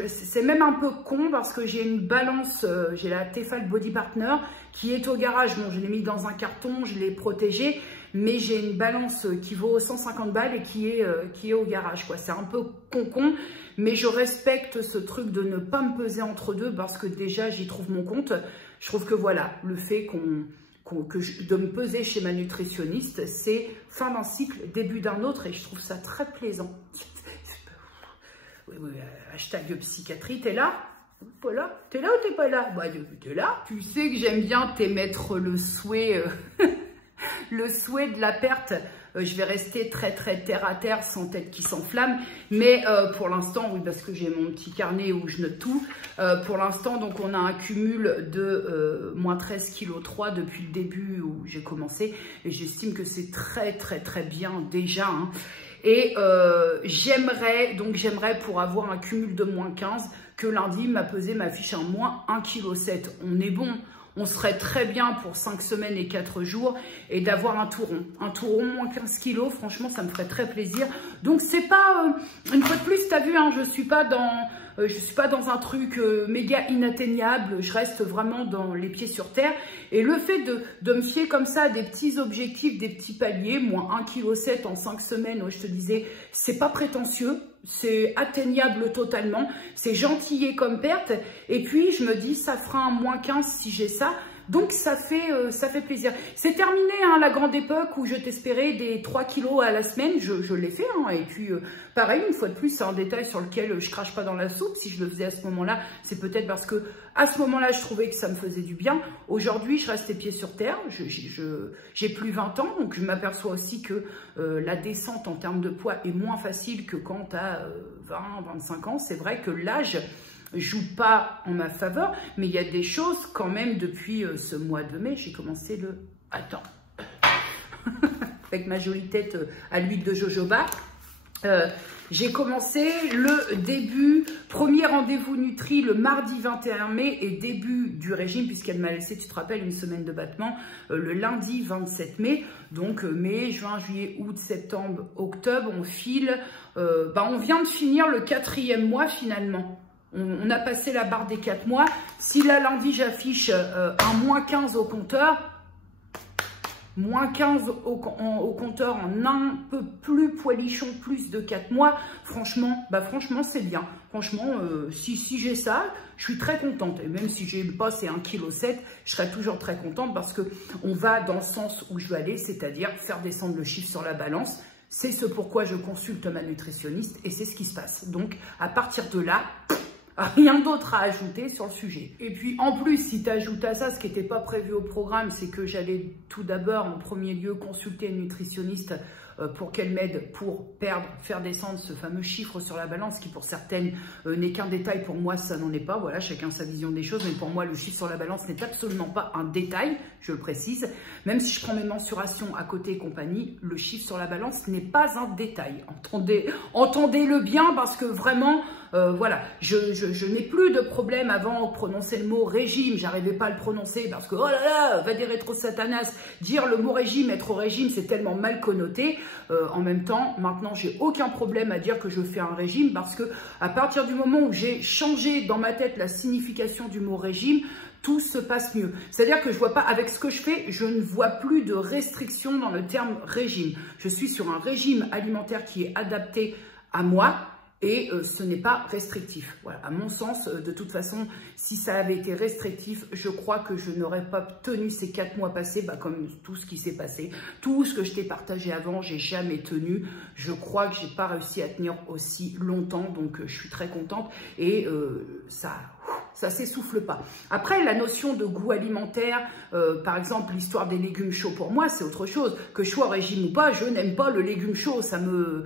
c'est même un peu con parce que j'ai une balance, j'ai la Tefal Body Partner qui est au garage. Bon, je l'ai mis dans un carton, je l'ai protégée, mais j'ai une balance qui vaut 150 balles et qui est au garage, quoi. C'est un peu con, mais je respecte ce truc de ne pas me peser entre deux parce que déjà, j'y trouve mon compte. Je trouve que voilà, le fait de me peser chez ma nutritionniste, c'est fin d'un cycle, début d'un autre et je trouve ça très plaisant. Oui, hashtag psychiatrie, t'es là? Voilà, t'es là ou t'es pas là? Bah, t'es là. Tu sais que j'aime bien t'émettre le souhait le souhait de la perte. Je vais rester très terre à terre, sans tête qui s'enflamme. Mais pour l'instant, oui, parce que j'ai mon petit carnet où je note tout. Pour l'instant, donc on a un cumul de moins 13,3 kg depuis le début où j'ai commencé. Et j'estime que c'est très bien déjà. Hein. Et j'aimerais pour avoir un cumul de moins 15 que lundi m'a pesé ma fiche à moins 1,7 kg. On est bon. On serait très bien pour 5 semaines et 4 jours et d'avoir un tout rond. Un tout rond, moins 15 kilos, franchement, ça me ferait très plaisir. Donc, c'est pas, une fois de plus, t'as vu, hein, je suis pas dans un truc méga inatteignable. Je reste vraiment dans les pieds sur terre. Et le fait de me fier comme ça à des petits objectifs, des petits paliers, moins 1,7 kg en 5 semaines, je te disais, c'est pas prétentieux. C'est atteignable totalement, c'est gentillé comme perte. Et puis, je me dis, ça fera un moins 15 si j'ai ça. Donc, ça fait plaisir. C'est terminé, hein, la grande époque où je t'espérais des 3 kilos à la semaine. Je l'ai fait. Hein, et puis, pareil, une fois de plus, c'est un détail sur lequel je crache pas dans la soupe. Si je le faisais à ce moment-là, c'est peut-être parce que à ce moment-là, je trouvais que ça me faisait du bien. Aujourd'hui, je reste les pieds sur terre. J'ai plus 20 ans. Donc, je m'aperçois aussi que la descente en termes de poids est moins facile que quand tu as 20, 25 ans. C'est vrai que l'âge joue pas en ma faveur, mais il y a des choses quand même depuis ce mois de mai. J'ai commencé le... Attends. Avec ma jolie tête à l'huile de jojoba. J'ai commencé le premier rendez-vous Nutri le mardi 21 mai et début du régime, puisqu'elle m'a laissé, tu te rappelles, une semaine de battement, le lundi 27 mai. Donc mai, juin, juillet, août, septembre, octobre, on file. On vient de finir le 4e mois finalement. On a passé la barre des 4 mois. Si là, lundi, j'affiche un moins 15 au compteur, moins 15 au compteur en un peu plus poilichon, plus de 4 mois, franchement, c'est bien. Franchement, si j'ai ça, je suis très contente. Et même si j'ai pas ces 1,7 kg, je serai toujours très contente parce qu'on va dans le sens où je veux aller, c'est-à-dire faire descendre le chiffre sur la balance. C'est ce pourquoi je consulte ma nutritionniste et c'est ce qui se passe. Donc, à partir de là... rien d'autre à ajouter sur le sujet. Et puis en plus, si tu ajoutes à ça, ce qui n'était pas prévu au programme, c'est que j'allais tout d'abord en premier lieu consulter une nutritionniste pour qu'elle m'aide pour faire descendre ce fameux chiffre sur la balance qui pour certaines n'est qu'un détail. Pour moi, ça n'en est pas. Voilà, chacun sa vision des choses. Mais pour moi, le chiffre sur la balance n'est absolument pas un détail, je le précise. Même si je prends mes mensurations à côté et compagnie, le chiffre sur la balance n'est pas un détail. Entendez-le bien parce que vraiment... voilà, je n'ai plus de problème avant de prononcer le mot régime. J'arrivais pas à le prononcer parce que, oh là là, va des rétro-satanas, dire le mot régime, être au régime, c'est tellement mal connoté. En même temps, maintenant, j'ai aucun problème à dire que je fais un régime parce que à partir du moment où j'ai changé dans ma tête la signification du mot régime, tout se passe mieux. C'est-à-dire que je vois pas, avec ce que je fais, je ne vois plus de restriction dans le terme régime. Je suis sur un régime alimentaire qui est adapté à moi. Et ce n'est pas restrictif. Voilà, à mon sens, de toute façon, si ça avait été restrictif, je crois que je n'aurais pas tenu ces 4 mois passés, comme tout ce qui s'est passé. Tout ce que je t'ai partagé avant, j'ai jamais tenu. Je crois que j'ai pas réussi à tenir aussi longtemps, donc je suis très contente. Et ça s'essouffle pas. Après, la notion de goût alimentaire, par exemple, l'histoire des légumes chauds, pour moi, c'est autre chose. Que je sois au régime ou pas, je n'aime pas le légume chaud. Ça me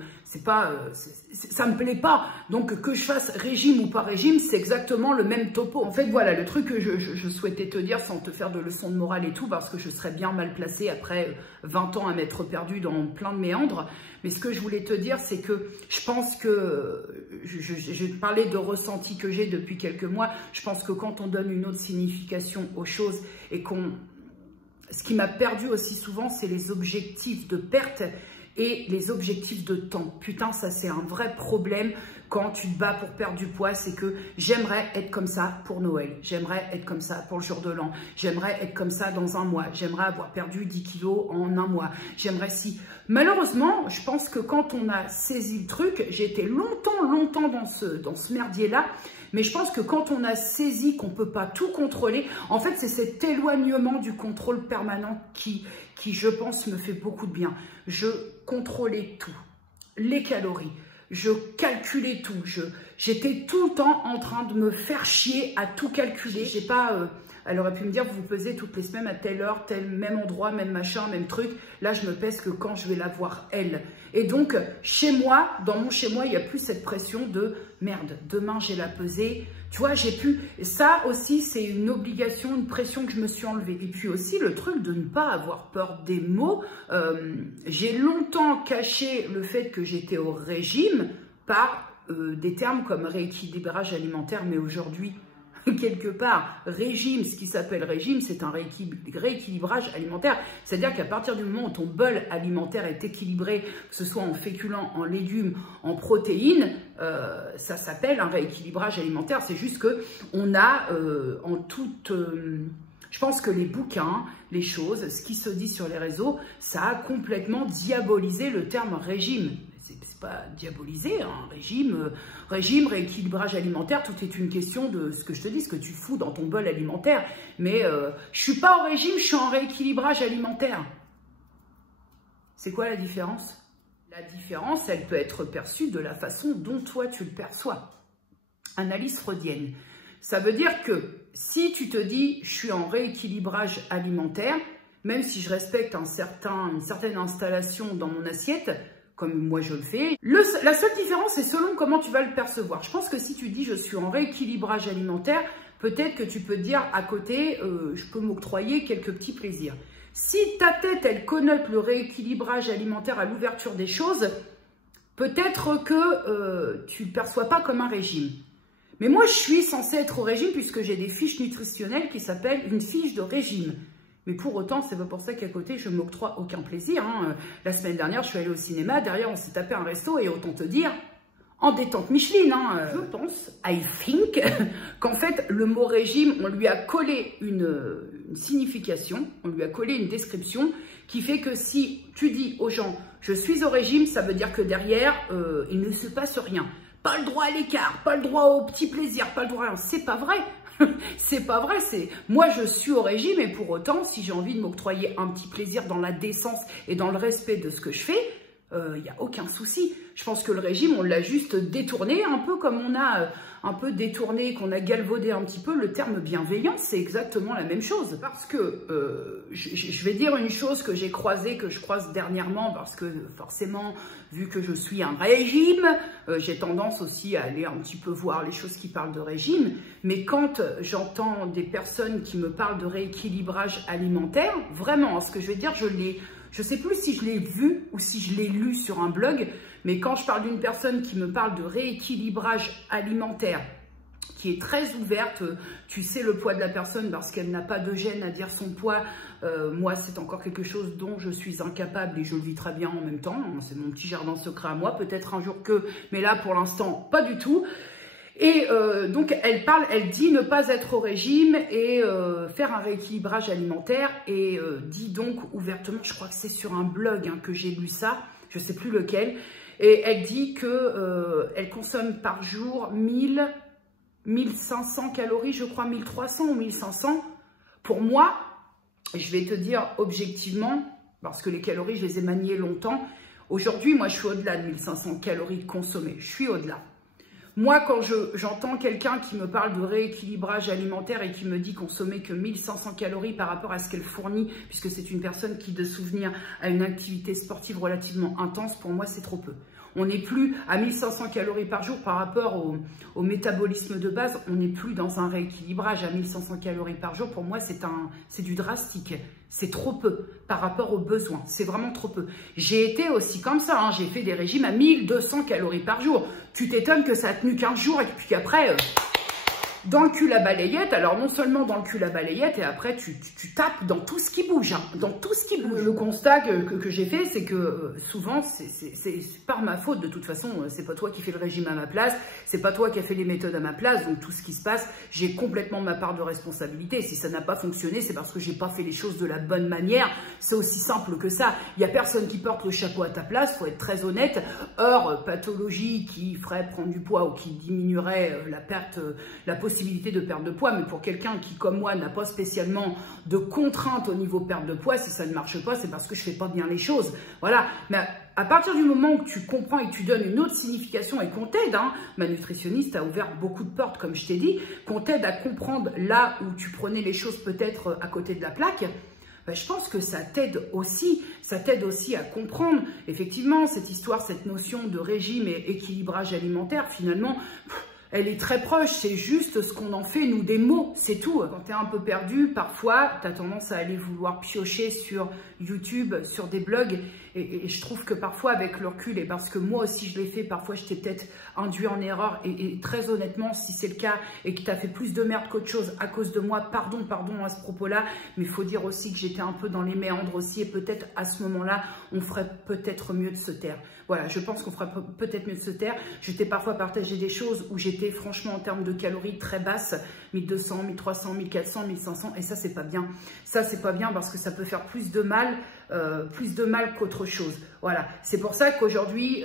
plaît pas. Donc, que je fasse régime ou pas régime, c'est exactement le même topo. En fait, voilà, le truc que je souhaitais te dire, sans te faire de leçons de morale et tout, parce que je serais bien mal placée après 20 ans à m'être perdue dans plein de méandres. Mais ce que je voulais te dire, c'est que je pense que, je parlais de ressenti que j'ai depuis quelques mois, je pense que quand on donne une autre signification aux choses et ce qui m'a perdu aussi souvent, c'est les objectifs de perte et les objectifs de temps. Putain, ça c'est un vrai problème quand tu te bats pour perdre du poids, c'est que j'aimerais être comme ça pour Noël, j'aimerais être comme ça pour le jour de l'an, j'aimerais être comme ça dans un mois, j'aimerais avoir perdu 10 kilos en un mois, j'aimerais si... Malheureusement, je pense que quand on a saisi le truc, j'ai été longtemps dans ce merdier-là, mais je pense que quand on a saisi qu'on ne peut pas tout contrôler, en fait, c'est cet éloignement du contrôle permanent qui, je pense, me fait beaucoup de bien. Je contrôlais tout. Les calories, je calculais tout. J'étais tout le temps en train de me faire chier à tout calculer. J'ai pas... elle aurait pu me dire, vous pesez toutes les semaines à telle heure, tel même endroit, même machin, même truc. Là, je me pèse que quand je vais la voir, elle. Et donc, chez moi, dans mon chez moi, il n'y a plus cette pression de merde, demain j'ai la pesée. Tu vois, j'ai pu... Ça aussi, c'est une obligation, une pression que je me suis enlevée. Et puis aussi, le truc de ne pas avoir peur des mots. J'ai longtemps caché le fait que j'étais au régime par des termes comme rééquilibrage alimentaire, mais aujourd'hui... quelque part, régime, ce qui s'appelle régime, c'est un rééquilibrage alimentaire. C'est-à-dire qu'à partir du moment où ton bol alimentaire est équilibré, que ce soit en féculents, en légumes, en protéines, ça s'appelle un rééquilibrage alimentaire. C'est juste que on a en toute... je pense que les bouquins, les choses, ce qui se dit sur les réseaux, ça a complètement diabolisé le terme régime. C'est pas diaboliser, hein. Régime, rééquilibrage alimentaire, tout est une question de ce que je te dis, ce que tu fous dans ton bol alimentaire. Mais je suis pas au régime, je suis en rééquilibrage alimentaire. C'est quoi la différence? La différence, elle peut être perçue de la façon dont toi tu le perçois. Analyse freudienne. Ça veut dire que si tu te dis je suis en rééquilibrage alimentaire, même si je respecte une certaine installation dans mon assiette, comme moi je le fais. La seule différence, c'est selon comment tu vas le percevoir. Je pense que si tu dis je suis en rééquilibrage alimentaire, peut-être que tu peux te dire à côté, je peux m'octroyer quelques petits plaisirs. Si ta tête, elle connote le rééquilibrage alimentaire à l'ouverture des choses, peut-être que tu ne le perçois pas comme un régime. Mais moi, je suis censée être au régime puisque j'ai des fiches nutritionnelles qui s'appellent une fiche de régime. Mais pour autant, c'est pas pour ça qu'à côté, je ne m'octroie aucun plaisir. Hein. La semaine dernière, je suis allée au cinéma. Derrière, on s'est tapé un resto et autant te dire, en détente Micheline. Hein. Je pense, I think, qu'en fait, le mot régime, on lui a collé une signification, on lui a collé une description qui fait que si tu dis aux gens, je suis au régime, ça veut dire que derrière, il ne se passe rien. Pas le droit à l'écart, pas le droit au petit plaisir, pas le droit à... C'est pas vrai. C'est pas vrai, c'est moi je suis au régime et pour autant si j'ai envie de m'octroyer un petit plaisir dans la décence et dans le respect de ce que je fais, il n'y a aucun souci. Je pense que le régime on l'a juste détourné, un peu comme on a un peu détourné, qu'on a galvaudé un petit peu le terme bienveillance, c'est exactement la même chose. Parce que je vais dire une chose que j'ai croisée, que je croise dernièrement, parce que forcément, vu que je suis un régime, j'ai tendance aussi à aller un petit peu voir les choses qui parlent de régime. Mais quand j'entends des personnes qui me parlent de rééquilibrage alimentaire, vraiment, ce que je vais dire, je ne sais plus si je l'ai vu ou si je l'ai lu sur un blog, mais quand je parle d'une personne qui me parle de rééquilibrage alimentaire, qui est très ouverte, tu sais le poids de la personne parce qu'elle n'a pas de gêne à dire son poids, moi c'est encore quelque chose dont je suis incapable et je le vis très bien en même temps, c'est mon petit jardin secret à moi, peut-être un jour que, mais là pour l'instant pas du tout. Et donc elle dit ne pas être au régime et faire un rééquilibrage alimentaire et dit donc ouvertement, je crois que c'est sur un blog hein, que j'ai lu ça, je sais plus lequel, et elle dit que elle consomme par jour 1500 calories, je crois 1300 ou 1500. Pour moi, je vais te dire objectivement, parce que les calories je les ai maniées longtemps, aujourd'hui moi je suis au-delà de 1500 calories consommées, je suis au-delà. Moi, quand j'entends quelqu'un qui me parle de rééquilibrage alimentaire et qui me dit consommer que 1500 calories par rapport à ce qu'elle fournit, puisque c'est une personne qui, de souvenir, a une activité sportive relativement intense, pour moi, c'est trop peu. On n'est plus à 1500 calories par jour par rapport au métabolisme de base. On n'est plus dans un rééquilibrage à 1500 calories par jour. Pour moi, c'est du drastique. C'est trop peu par rapport aux besoins. C'est vraiment trop peu. J'ai été aussi comme ça. Hein. J'ai fait des régimes à 1200 calories par jour. Tu t'étonnes que ça a tenu 15 jours et puis qu'après... dans le cul à balayette, alors non seulement dans le cul à balayette, et après tu tapes dans tout ce qui bouge, hein, dans tout ce qui bouge. Le constat que j'ai fait, c'est que souvent, c'est par ma faute, de toute façon, c'est pas toi qui fais le régime à ma place, c'est pas toi qui as fait les méthodes à ma place, donc tout ce qui se passe, j'ai complètement ma part de responsabilité. Si ça n'a pas fonctionné, c'est parce que j'ai pas fait les choses de la bonne manière, c'est aussi simple que ça. Il y a personne qui porte le chapeau à ta place, faut être très honnête. Or, pathologie qui ferait prendre du poids ou qui diminuerait la possibilité de perte de poids, mais pour quelqu'un qui, comme moi, n'a pas spécialement de contraintes au niveau perte de poids, si ça ne marche pas, c'est parce que je fais pas bien les choses. Voilà. Mais À partir du moment où tu comprends et que tu donnes une autre signification et qu'on t'aide, hein, ma nutritionniste a ouvert beaucoup de portes, comme je t'ai dit, qu'on t'aide à comprendre là où tu prenais les choses peut-être à côté de la plaque, ben, je pense que ça t'aide aussi à comprendre, effectivement, cette histoire, cette notion de régime et équilibrage alimentaire, finalement, elle est très proche, c'est juste ce qu'on en fait, nous, des mots, c'est tout. Quand tu es un peu perdu, parfois, tu as tendance à aller vouloir piocher sur YouTube, sur des blogs, et je trouve que parfois, avec le recul, et parce que moi aussi je l'ai fait, parfois je t'ai peut-être induit en erreur, et très honnêtement, si c'est le cas, et que tu as fait plus de merde qu'autre chose à cause de moi, pardon à ce propos-là, mais il faut dire aussi que j'étais un peu dans les méandres aussi, et peut-être à ce moment-là, on ferait peut-être mieux de se taire. Voilà, je pense qu'on ferait peut-être mieux de se taire. Je t'ai parfois partagé des choses où j'étais franchement en termes de calories très basses, 1200, 1300, 1400, 1500, et ça c'est pas bien. Ça c'est pas bien parce que ça peut faire plus de mal qu'autre chose. Voilà, c'est pour ça qu'aujourd'hui,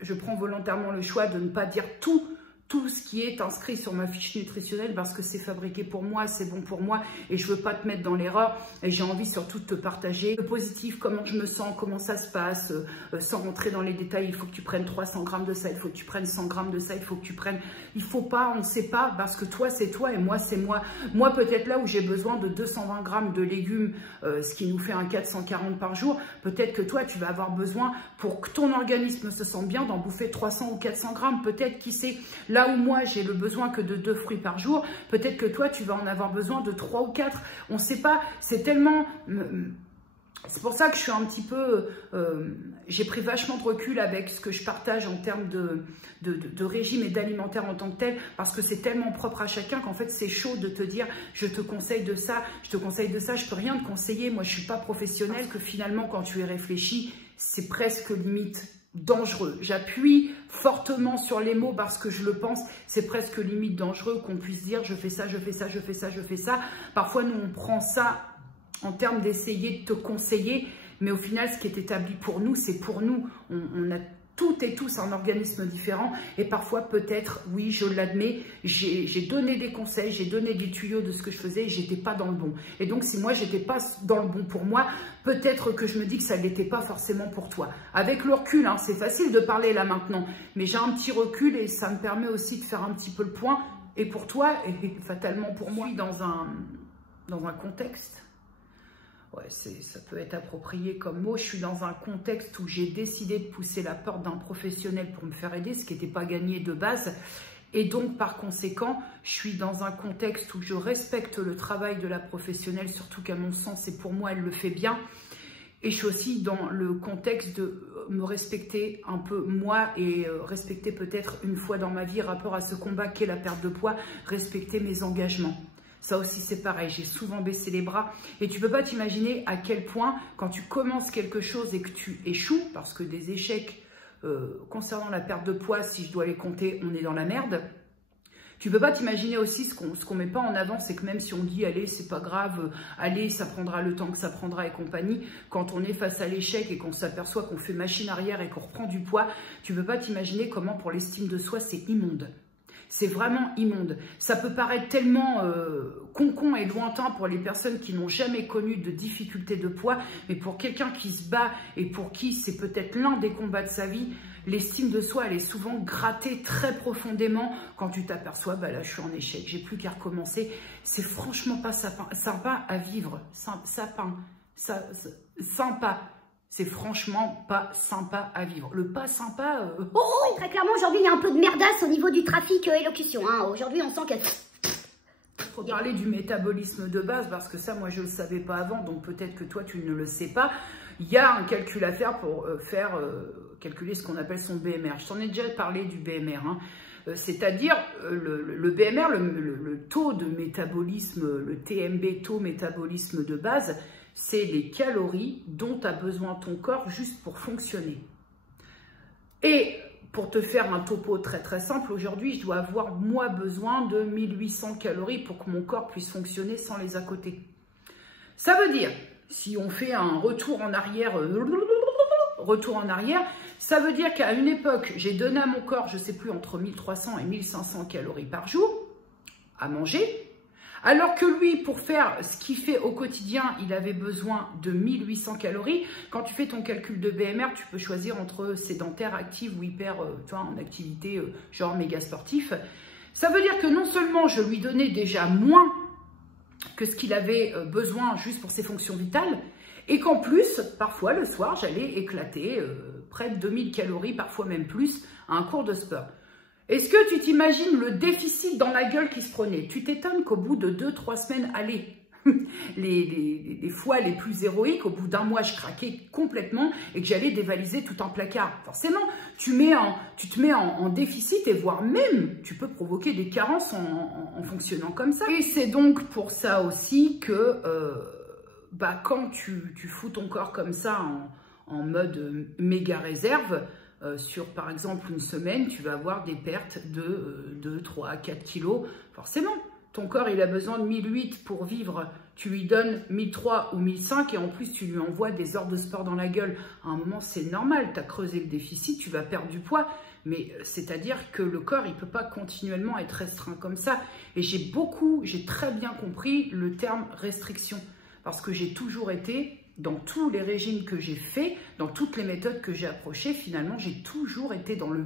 je prends volontairement le choix de ne pas dire tout ce qui est inscrit sur ma fiche nutritionnelle parce que c'est fabriqué pour moi, c'est bon pour moi et je veux pas te mettre dans l'erreur et j'ai envie surtout de te partager le positif, comment je me sens, comment ça se passe, sans rentrer dans les détails. Il faut que tu prennes 300 grammes de ça, il faut que tu prennes 100 grammes de ça, il faut que tu prennes, il faut pas, on sait pas parce que toi c'est toi et moi c'est moi. Moi peut-être là où j'ai besoin de 220 grammes de légumes, ce qui nous fait un 440 par jour, peut-être que toi tu vas avoir besoin pour que ton organisme se sente bien d'en bouffer 300 ou 400 grammes, peut-être qui sait. Là où moi, j'ai le besoin que de 2 fruits par jour, peut-être que toi, tu vas en avoir besoin de 3 ou 4. On ne sait pas, c'est tellement... C'est pour ça que je suis un petit peu... j'ai pris vachement de recul avec ce que je partage en termes de régime et d'alimentaire en tant que tel, parce que c'est tellement propre à chacun qu'en fait, c'est chaud de te dire « je te conseille de ça, je te conseille de ça, je peux rien te conseiller, moi, je ne suis pas professionnelle », que finalement, quand tu y réfléchis, c'est presque limite dangereux. J'appuie fortement sur les mots parce que je le pense, c'est presque limite dangereux qu'on puisse dire je fais ça, je fais ça, je fais ça, je fais ça. Parfois, nous, on prend ça en termes d'essayer de te conseiller, mais au final, ce qui est établi pour nous, c'est pour nous. On a toutes et tous un organisme différent et parfois peut-être, oui, je l'admets, j'ai donné des conseils, j'ai donné des tuyaux de ce que je faisais et j'étais pas dans le bon. Et donc, si moi, j'étais pas dans le bon pour moi, peut-être que je me dis que ça n'était pas forcément pour toi. Avec le recul, hein, c'est facile de parler là maintenant, mais j'ai un petit recul et ça me permet aussi de faire un petit peu le point. Et pour toi, et fatalement pour moi, dans un contexte, ouais, ça peut être approprié comme mot. Je suis dans un contexte où j'ai décidé de pousser la porte d'un professionnel pour me faire aider, ce qui n'était pas gagné de base. Et donc, par conséquent, je suis dans un contexte où je respecte le travail de la professionnelle, surtout qu'à mon sens, et pour moi, elle le fait bien. Et je suis aussi dans le contexte de me respecter un peu moi et respecter peut-être une fois dans ma vie, rapport à ce combat qu'est la perte de poids, respecter mes engagements. Ça aussi, c'est pareil, j'ai souvent baissé les bras. Et tu ne peux pas t'imaginer à quel point, quand tu commences quelque chose et que tu échoues, parce que des échecs concernant la perte de poids, si je dois les compter, on est dans la merde. Tu ne peux pas t'imaginer aussi ce qu'on met pas en avant, c'est que même si on dit « allez, c'est pas grave, allez, ça prendra le temps que ça prendra et compagnie », quand on est face à l'échec et qu'on s'aperçoit qu'on fait machine arrière et qu'on reprend du poids, tu ne peux pas t'imaginer comment pour l'estime de soi, c'est immonde. C'est vraiment immonde. Ça peut paraître tellement con et lointain pour les personnes qui n'ont jamais connu de difficultés de poids, mais pour quelqu'un qui se bat et pour qui c'est peut-être l'un des combats de sa vie, l'estime de soi, elle est souvent grattée très profondément quand tu t'aperçois, bah là je suis en échec, j'ai plus qu'à recommencer. C'est franchement pas sympa à vivre, sympa. C'est franchement pas sympa à vivre. Le pas sympa... Oui, très clairement, aujourd'hui, il y a un peu de merdasse au niveau du trafic élocution. Hein. Aujourd'hui, on sent que... Il faut parler du métabolisme de base, parce que ça, moi, je ne le savais pas avant, donc peut-être que toi, tu ne le sais pas. Il y a un calcul à faire pour calculer ce qu'on appelle son BMR. Je t'en ai déjà parlé du BMR, hein. C'est-à-dire le BMR, le taux de métabolisme, le TMB, taux métabolisme de base, c'est les calories dont a besoin ton corps juste pour fonctionner. Et pour te faire un topo très très simple, aujourd'hui, je dois avoir moi besoin de 1800 calories pour que mon corps puisse fonctionner sans les à côté. Ça veut dire, si on fait un retour en arrière, ça veut dire qu'à une époque, j'ai donné à mon corps, je ne sais plus, entre 1300 et 1500 calories par jour à manger. Alors que lui, pour faire ce qu'il fait au quotidien, il avait besoin de 1800 calories. Quand tu fais ton calcul de BMR, tu peux choisir entre sédentaire, active ou hyper, tu vois, en activité genre méga sportif. Ça veut dire que non seulement je lui donnais déjà moins que ce qu'il avait besoin juste pour ses fonctions vitales, et qu'en plus, parfois le soir, j'allais éclater près de 2000 calories, parfois même plus, à un cours de sport. Est-ce que tu t'imagines le déficit dans la gueule qui se prenait? Tu t'étonnes qu'au bout de 2-3 semaines, allez, les fois les plus héroïques, au bout d'un mois, je craquais complètement et que j'allais dévaliser tout un placard. Forcément, tu te mets en déficit et voire même, tu peux provoquer des carences en fonctionnant comme ça. Et c'est donc pour ça aussi que quand tu fous ton corps comme ça en mode méga réserve, sur par exemple une semaine, tu vas avoir des pertes de 2, 3, 4 kilos. Forcément, ton corps il a besoin de 1008 pour vivre, tu lui donnes 1003 ou 1005 et en plus tu lui envoies des heures de sport dans la gueule. À un moment c'est normal, tu as creusé le déficit, tu vas perdre du poids. Mais c'est-à-dire que le corps, il ne peut pas continuellement être restreint comme ça. Et j'ai très bien compris le terme restriction. Parce que j'ai toujours été, dans tous les régimes que j'ai faits, dans toutes les méthodes que j'ai approchées, finalement, j'ai toujours été dans le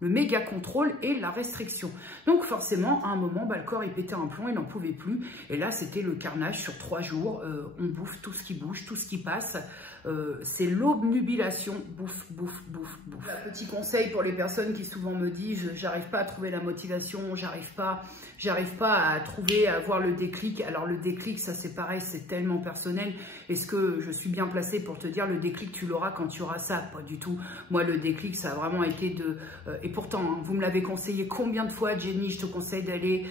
méga contrôle et la restriction. Donc forcément, à un moment, le corps, il pétait un plomb, il n'en pouvait plus. Et là, c'était le carnage sur 3 jours. On bouffe tout ce qui bouge, tout ce qui passe. C'est l'obnubilation, bouffe, bouffe, bouffe, bouffe. Petit conseil pour les personnes qui souvent me disent « j'arrive pas à trouver la motivation, j'arrive pas à avoir le déclic ». Alors le déclic, ça c'est pareil, c'est tellement personnel. Est-ce que je suis bien placée pour te dire le déclic, tu l'auras quand tu auras ça? Pas du tout. Moi, le déclic, ça a vraiment été de... et pourtant, hein, vous me l'avez conseillé combien de fois, Jenny, je te conseille d'aller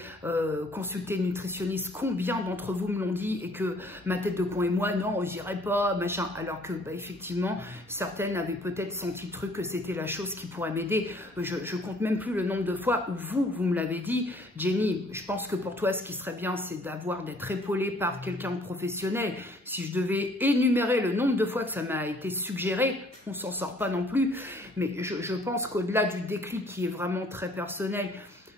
consulter une nutritionniste. Combien d'entre vous me l'ont dit et que ma tête de con et moi, non, j'irai pas, machin. Alors que effectivement, certaines avaient peut-être senti le truc que c'était la chose qui pourrait m'aider. Je compte même plus le nombre de fois où vous me l'avez dit. Jenny, je pense que pour toi, ce qui serait bien, c'est d'être épaulée par quelqu'un de professionnel. Si je devais énumérer le nombre de fois que ça m'a été suggéré, on s'en sort pas non plus. Mais je pense qu'au-delà du déclic qui est vraiment très personnel,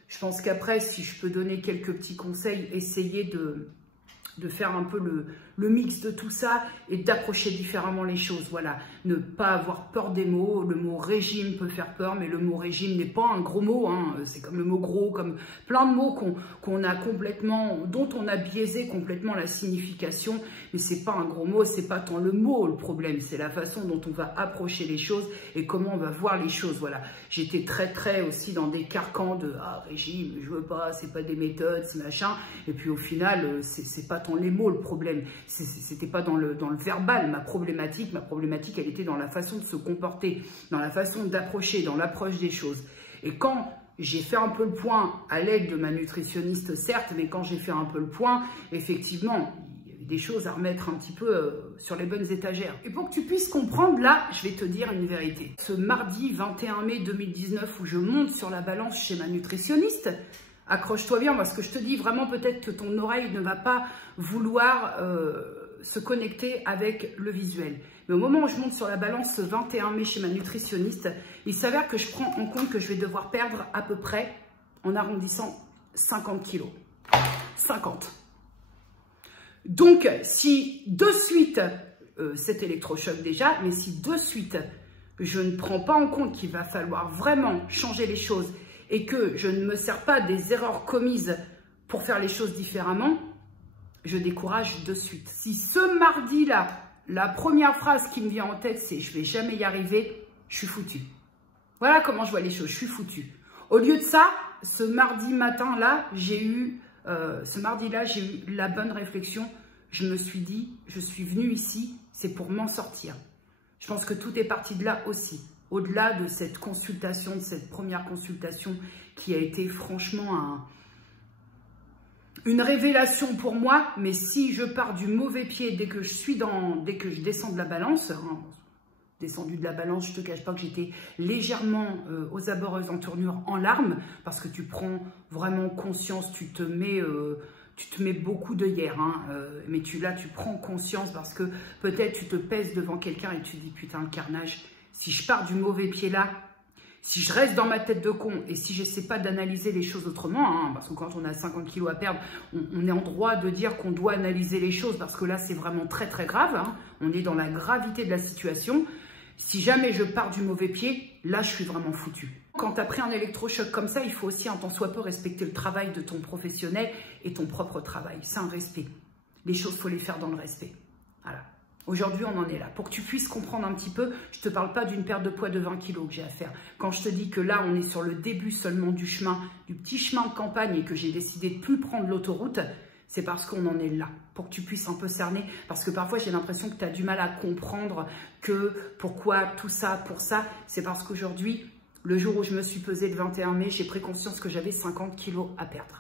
je pense qu'après, si je peux donner quelques petits conseils, essayez de faire un peu le mix de tout ça et d'approcher différemment les choses. Voilà, ne pas avoir peur des mots. Le mot régime peut faire peur, mais le mot régime n'est pas un gros mot, hein. C'est comme le mot gros, comme plein de mots qu'on a complètement, dont on a biaisé complètement la signification, mais c'est pas un gros mot, c'est pas tant le mot le problème, c'est la façon dont on va approcher les choses et comment on va voir les choses. Voilà, j'étais très aussi dans des carcans de régime, je veux pas, c'est pas des méthodes, c'est machin, et puis au final c'est pas tant les mots le problème, c'était pas dans le verbal. Ma problématique elle était dans la façon de se comporter, dans la façon d'approcher, dans l'approche des choses. Et quand j'ai fait un peu le point à l'aide de ma nutritionniste, certes, mais quand j'ai fait un peu le point, effectivement, il y avait des choses à remettre un petit peu sur les bonnes étagères. Et pour que tu puisses comprendre, là, je vais te dire une vérité. Ce mardi 21 mai 2019 où je monte sur la balance chez ma nutritionniste, accroche-toi bien parce que je te dis vraiment peut-être que ton oreille ne va pas vouloir se connecter avec le visuel. Mais au moment où je monte sur la balance ce 21 mai chez ma nutritionniste, il s'avère que je prends en compte que je vais devoir perdre à peu près, en arrondissant, 50 kilos. 50. Donc, si de suite, cet électrochoc déjà, mais si de suite, je ne prends pas en compte qu'il va falloir vraiment changer les choses et que je ne me sers pas des erreurs commises pour faire les choses différemment, je décourage de suite. Si ce mardi-là, la première phrase qui me vient en tête, c'est « je vais jamais y arriver », je suis foutue. Voilà comment je vois les choses, je suis foutue. Au lieu de ça, ce mardi matin-là, j'ai eu la bonne réflexion. Je me suis dit, je suis venue ici, c'est pour m'en sortir. Je pense que tout est parti de là aussi. Au-delà de cette consultation, de cette première consultation qui a été franchement une révélation pour moi. Mais si je pars du mauvais pied dès que je descends de la balance, descendu de la balance, je te cache pas que j'étais légèrement aux abords, aux entournures, en larmes, parce que tu prends vraiment conscience, tu te mets beaucoup d'œillères, hein, mais tu prends conscience parce que peut-être tu te pèses devant quelqu'un et tu te dis putain le carnage. Si je pars du mauvais pied là, Si je reste dans ma tête de con et si j'essaie pas d'analyser les choses autrement, hein, parce que quand on a 50 kilos à perdre, on est en droit de dire qu'on doit analyser les choses parce que là, c'est vraiment très très grave. Hein, on est dans la gravité de la situation. Si jamais je pars du mauvais pied, là, je suis vraiment foutu. Quand tu as pris un électrochoc comme ça, il faut aussi un tant soit peu respecter le travail de ton professionnel et ton propre travail. C'est un respect. Les choses, il faut les faire dans le respect. Voilà. Aujourd'hui, on en est là. Pour que tu puisses comprendre un petit peu, je ne te parle pas d'une perte de poids de 20 kilos que j'ai à faire. Quand je te dis que là, on est sur le début seulement du chemin, du petit chemin de campagne et que j'ai décidé de ne plus prendre l'autoroute, c'est parce qu'on en est là. Pour que tu puisses un peu cerner. Parce que parfois, j'ai l'impression que tu as du mal à comprendre que pourquoi tout ça, pour ça. C'est parce qu'aujourd'hui, le jour où je me suis pesée le 21 mai, j'ai pris conscience que j'avais 50 kilos à perdre.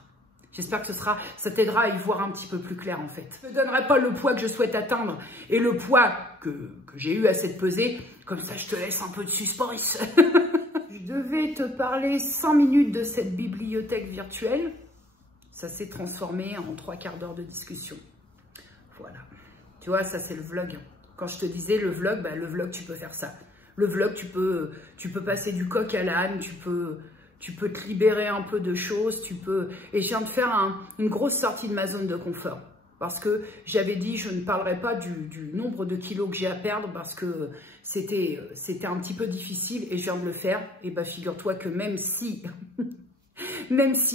J'espère que ça t'aidera à y voir un petit peu plus clair en fait. Je ne te donnerai pas le poids que je souhaite atteindre et le poids que j'ai eu à cette pesée. Comme ça, je te laisse un peu de suspense. Je devais te parler 5 minutes de cette bibliothèque virtuelle. Ça s'est transformé en 3/4 d'heure de discussion. Voilà. Tu vois, ça c'est le vlog. Quand je te disais le vlog, bah, le vlog, tu peux faire ça. Le vlog, tu peux passer du coq à l'âne, tu peux te libérer un peu de choses, Et je viens de faire une grosse sortie de ma zone de confort. Parce que j'avais dit, je ne parlerai pas du nombre de kilos que j'ai à perdre parce que c'était un petit peu difficile et je viens de le faire. Et bah, figure-toi que même si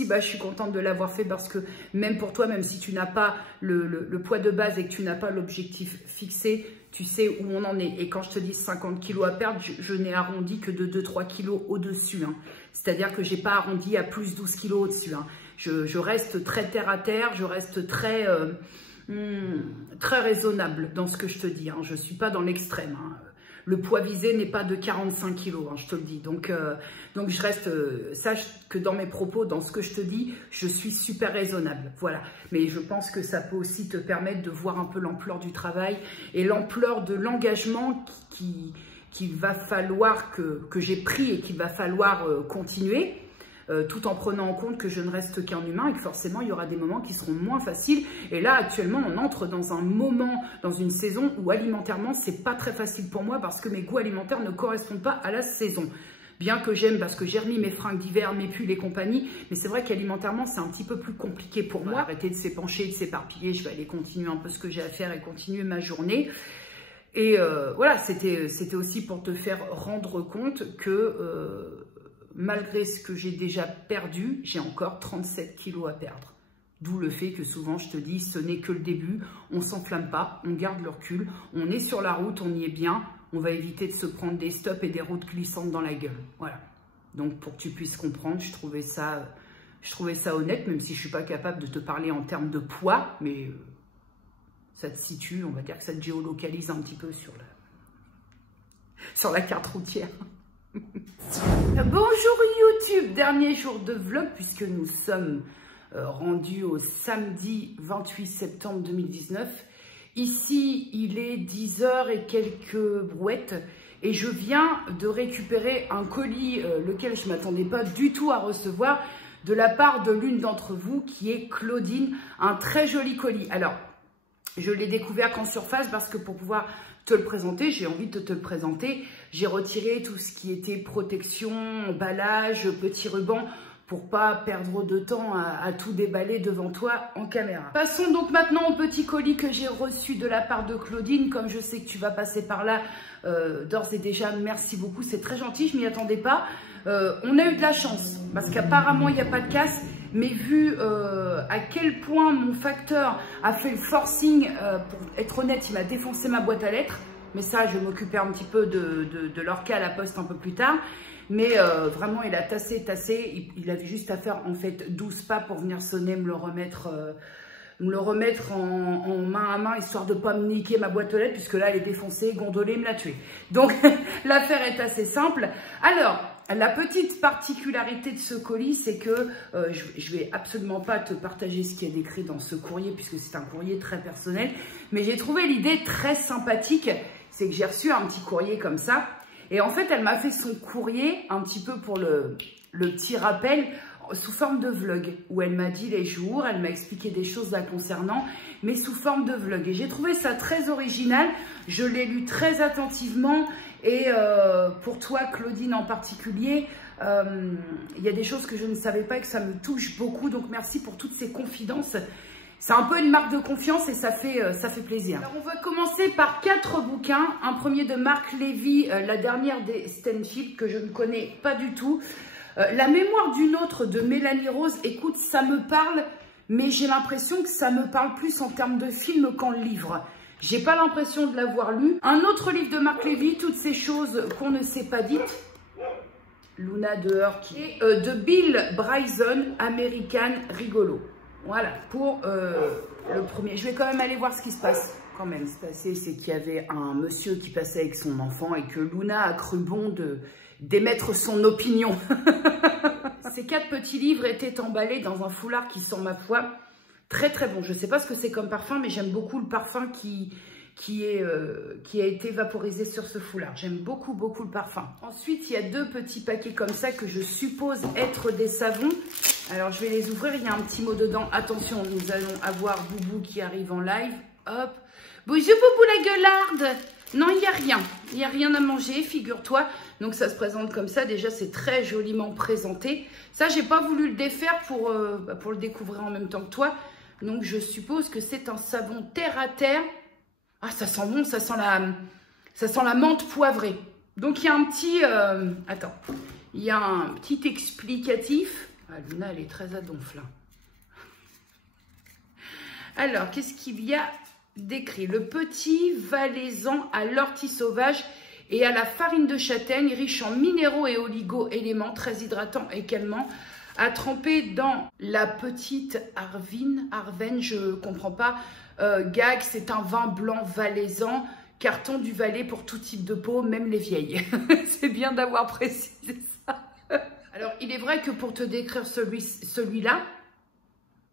bah, je suis contente de l'avoir fait parce que même pour toi, même si tu n'as pas le poids de base et que tu n'as pas l'objectif fixé, tu sais où on en est. Et quand je te dis 50 kilos à perdre, je n'ai arrondi que de 2-3 kilos au-dessus. Hein. C'est-à-dire que je n'ai pas arrondi à plus 12 kilos au-dessus. Hein. Je reste très terre à terre, je reste très raisonnable dans ce que je te dis. Hein. Je ne suis pas dans l'extrême. Hein. Le poids visé n'est pas de 45 kilos, hein, je te le dis. Donc je reste, sache que dans mes propos, dans ce que je te dis, je suis super raisonnable. Voilà. Mais je pense que ça peut aussi te permettre de voir un peu l'ampleur du travail et l'ampleur de l'engagement qu'il va falloir que j'ai pris et qu'il va falloir continuer. Tout en prenant en compte que je ne reste qu'un humain et que forcément il y aura des moments qui seront moins faciles. Et là actuellement on entre dans un moment, dans une saison où alimentairement c'est pas très facile pour moi parce que mes goûts alimentaires ne correspondent pas à la saison. Bien que j'aime parce que j'ai remis mes fringues d'hiver, mes pulls et compagnie, mais c'est vrai qu'alimentairement c'est un petit peu plus compliqué pour moi. Arrêter de s'épancher, de s'éparpiller, je vais aller continuer un peu ce que j'ai à faire et continuer ma journée. Et voilà, c'était aussi pour te faire rendre compte que malgré ce que j'ai déjà perdu, j'ai encore 37 kilos à perdre. D'où le fait que souvent je te dis, ce n'est que le début, on ne s'enflamme pas, on garde le recul, on est sur la route, on y est bien, on va éviter de se prendre des stops et des routes glissantes dans la gueule. Voilà. Donc pour que tu puisses comprendre, je trouvais ça honnête, même si je ne suis pas capable de te parler en termes de poids, mais ça te situe, on va dire que ça te géolocalise un petit peu sur la carte routière. Bonjour YouTube, dernier jour de vlog puisque nous sommes rendus au samedi 28 septembre 2019. Ici, il est 10h et quelques brouettes et je viens de récupérer un colis, lequel je ne m'attendais pas du tout à recevoir, de la part de l'une d'entre vous qui est Claudine, un très joli colis. Alors, je l'ai découvert qu'en surface parce que pour pouvoir te le présenter, j'ai envie de te le présenter. J'ai retiré tout ce qui était protection, emballage, petit ruban pour pas perdre de temps à tout déballer devant toi en caméra. Passons donc maintenant au petit colis que j'ai reçu de la part de Claudine. Comme je sais que tu vas passer par là, d'ores et déjà, merci beaucoup. C'est très gentil, je m'y attendais pas. On a eu de la chance parce qu'apparemment, il n'y a pas de casse. Mais vu à quel point mon facteur a fait le forcing, pour être honnête, il m'a défoncé ma boîte à lettres. Mais ça, je vais m'occuper un petit peu de l'orca à la poste un peu plus tard. Mais vraiment, il a tassé. Il avait juste à faire en fait 12 pas pour venir sonner, me le remettre en main à main, histoire de ne pas me niquer ma boîte aux lettres, puisque là, elle est défoncée, gondolée, me l'a tuée. Donc, l'affaire est assez simple. Alors, la petite particularité de ce colis, c'est que je vais absolument pas te partager ce qui est décrit dans ce courrier, puisque c'est un courrier très personnel, mais j'ai trouvé l'idée très sympathique, c'est que j'ai reçu un petit courrier comme ça, et en fait, elle m'a fait son courrier un petit peu pour le petit rappel, sous forme de vlog, où elle m'a dit les jours, elle m'a expliqué des choses la concernant, mais sous forme de vlog. Et j'ai trouvé ça très original, je l'ai lu très attentivement, et pour toi, Claudine en particulier, il y a des choses que je ne savais pas et que ça me touche beaucoup, donc merci pour toutes ces confidences. C'est un peu une marque de confiance et ça fait plaisir. Alors on va commencer par 4 bouquins. Un premier de Marc Lévy, la dernière des Stanfield, que je ne connais pas du tout. La mémoire d'une autre de Mélanie Rose, écoute, ça me parle, mais j'ai l'impression que ça me parle plus en termes de film qu'en livre. J'ai pas l'impression de l'avoir lu. Un autre livre de Marc Lévy, Toutes ces choses qu'on ne s'est pas dites. Luna de Hurty. Et de Bill Bryson, American Rigolo. Voilà, pour le premier. Je vais quand même aller voir ce qui se passe. Quand même, ce qui se passait, c'est qu'il y avait un monsieur qui passait avec son enfant et que Luna a cru bon d'émettre son opinion. Ces 4 petits livres étaient emballés dans un foulard qui sent, ma foi, très très bon. Je ne sais pas ce que c'est comme parfum, mais j'aime beaucoup le parfum qui a été vaporisé sur ce foulard. J'aime beaucoup le parfum. Ensuite, il y a 2 petits paquets comme ça que je suppose être des savons. Alors, je vais les ouvrir. Il y a un petit mot dedans. Attention, nous allons avoir Boubou qui arrive en live. Hop. Bonjour Boubou la gueularde. Non, il n'y a rien. Il n'y a rien à manger, figure-toi. Donc, ça se présente comme ça. Déjà, c'est très joliment présenté. Ça, j'ai pas voulu le défaire pour le découvrir en même temps que toi. Donc, je suppose que c'est un savon terre à terre. Ah, ça sent bon, ça sent la menthe poivrée. Donc, il y a un petit... attends. Il y a un petit explicatif. Ah, Luna, elle est très à donf, là. Alors, qu'est-ce qu'il y a décrit? Le petit valaisan à l'ortie sauvage et à la farine de châtaigne, riche en minéraux et oligo-éléments, très hydratant également, à tremper dans la petite Arvenne, je comprends pas, Gag, c'est un vin blanc valaisan, carton du Valais pour tout type de peau, même les vieilles. C'est bien d'avoir précisé ça. Alors, il est vrai que pour te décrire celui-là,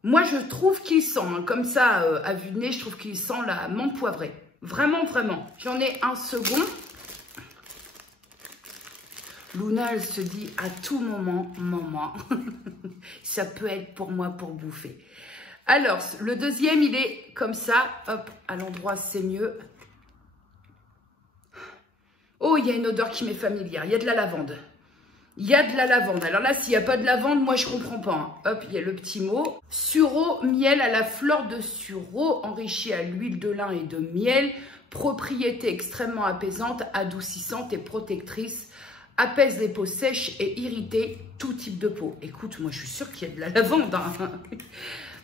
moi, je trouve qu'il sent, hein, comme ça, à vue de nez, je trouve qu'il sent la menthe poivrée. Vraiment, vraiment. J'en ai un second. Luna, elle se dit à tout moment, maman, ça peut être pour moi pour bouffer. Alors, le deuxième, il est comme ça. Hop, à l'endroit, c'est mieux. Oh, il y a une odeur qui m'est familière. Il y a de la lavande. Il y a de la lavande. Alors là, s'il n'y a pas de lavande, moi, je ne comprends pas. Hein. Hop, il y a le petit mot. Sureau, miel à la fleur de sureau, enrichi à l'huile de lin et de miel. Propriété extrêmement apaisante, adoucissante et protectrice. Apaise les peaux sèches et irritées, tout type de peau. Écoute, moi, je suis sûre qu'il y a de la lavande. Hein.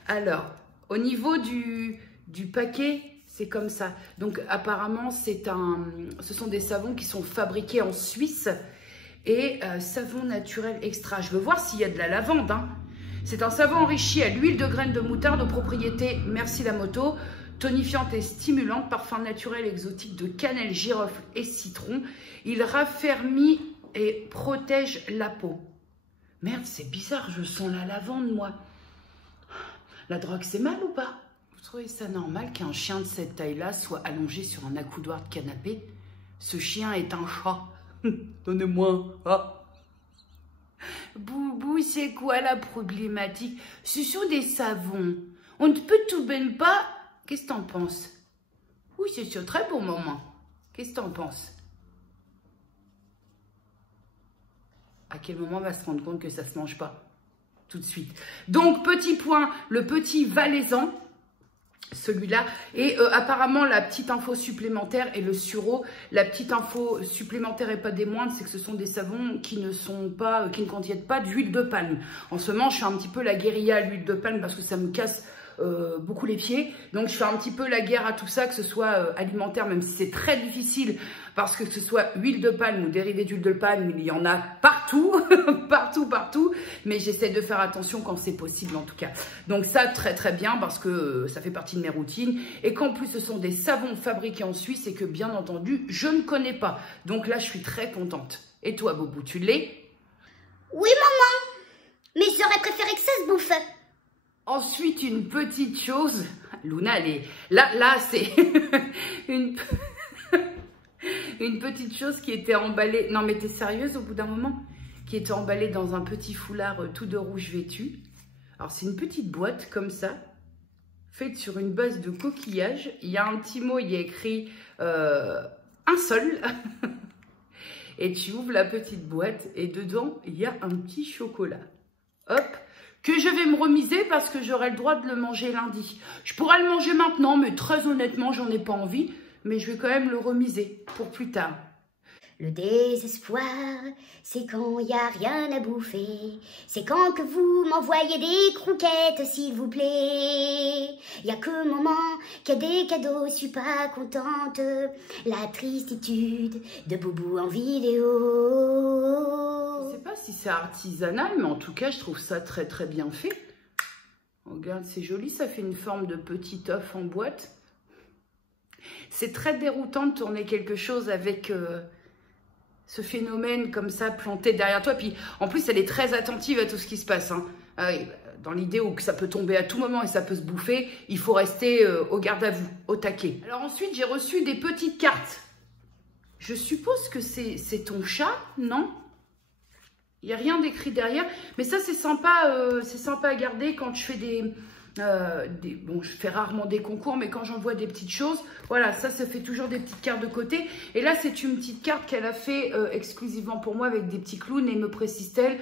Alors, au niveau du paquet, c'est comme ça. Donc, apparemment, ce sont des savons qui sont fabriqués en Suisse. Et savon naturel extra. Je veux voir s'il y a de la lavande. Hein. C'est un savon enrichi à l'huile de graines de moutarde aux propriétés, merci la moto, tonifiante et stimulante, parfum naturel exotique de cannelle, girofle et citron. Il raffermit et protège la peau. Merde, c'est bizarre, je sens la lavande, moi. La drogue, c'est mal ou pas? Vous trouvez ça normal qu'un chien de cette taille-là soit allongé sur un accoudoir de canapé? Ce chien est un chat. Donnez-moi. Ah. Boubou, c'est quoi la problématique? Ce sont des savons. On ne peut tout de même pas... Qu'est-ce que t'en penses? Oui, c'est sûr, très bon moment. Qu'est-ce que t'en penses? À quel moment on va se rendre compte que ça se mange pas? Tout de suite. Donc, petit point, le petit valaisan. Celui-là, et apparemment la petite info supplémentaire et le sureau, la petite info supplémentaire et pas des moindres, c'est que ce sont des savons qui ne contiennent pas d'huile de palme. En ce moment, je fais un petit peu la guérilla à l'huile de palme parce que ça me casse beaucoup les pieds, donc je fais un petit peu la guerre à tout ça, que ce soit alimentaire, même si c'est très difficile, parce que ce soit huile de palme ou dérivé d'huile de palme, il y en a partout, partout, mais j'essaie de faire attention quand c'est possible en tout cas. Donc ça, très très bien, parce que ça fait partie de mes routines, et qu'en plus ce sont des savons fabriqués en Suisse, et que bien entendu, je ne connais pas. Donc là, je suis très contente. Et toi, Boubou, tu l'es? Oui, maman, mais j'aurais préféré que ça se bouffe. Ensuite, une petite chose, Luna, elle est... Là c'est une petite chose qui était emballée... Non, mais t'es sérieuse au bout d'un moment? qui est emballée dans un petit foulard tout de rouge vêtu. Alors c'est une petite boîte comme ça, faite sur une base de coquillage. Il y a un petit mot, il y a écrit un seul. Et tu ouvres la petite boîte et dedans, il y a un petit chocolat. Hop, que je vais me remiser parce que j'aurai le droit de le manger lundi. Je pourrais le manger maintenant, mais très honnêtement, j'en ai pas envie. Mais je vais quand même le remiser pour plus tard. Le désespoir, c'est quand y a rien à bouffer. C'est quand que vous m'envoyez des croquettes, s'il vous plaît. Y a que moment qu'il y a des cadeaux, je suis pas contente. La tristitude de Boubou en vidéo. Je sais pas si c'est artisanal, mais en tout cas, je trouve ça très très bien fait. Regarde, c'est joli, ça fait une forme de petit œuf en boîte. C'est très déroutant de tourner quelque chose avec ce phénomène comme ça planté derrière toi. Puis en plus, elle est très attentive à tout ce qui se passe. Hein. Dans l'idée où ça peut tomber à tout moment et ça peut se bouffer, il faut rester au garde à vous, au taquet. Alors ensuite, j'ai reçu des petites cartes. Je suppose que c'est ton chat, non? Il n'y a rien d'écrit derrière. Mais ça, c'est sympa à garder quand je fais bon, je fais rarement des concours, mais quand j'envoie des petites choses, voilà, ça fait toujours des petites cartes de côté. Et là, c'est une petite carte qu'elle a fait exclusivement pour moi avec des petits clowns, et me précise-t-elle,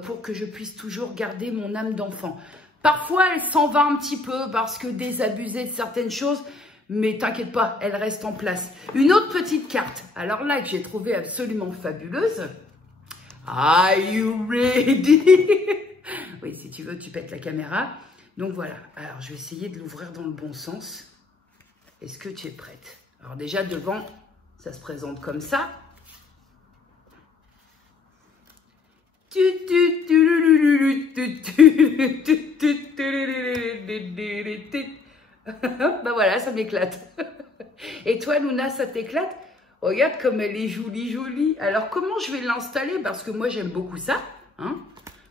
pour que je puisse toujours garder mon âme d'enfant. Parfois, elle s'en va un petit peu parce que désabusée de certaines choses, mais t'inquiète pas, elle reste en place. Une autre petite carte, alors là, que j'ai trouvée absolument fabuleuse. Are you ready? Oui, si tu veux, tu pètes la caméra. Donc voilà, alors je vais essayer de l'ouvrir dans le bon sens. Est-ce que tu es prête? Alors déjà devant, ça se présente comme ça. Ben voilà, ça m'éclate. Et toi, Luna, ça t'éclate? Regarde comme elle est jolie, jolie. Alors comment je vais l'installer? Parce que moi, j'aime beaucoup ça, hein.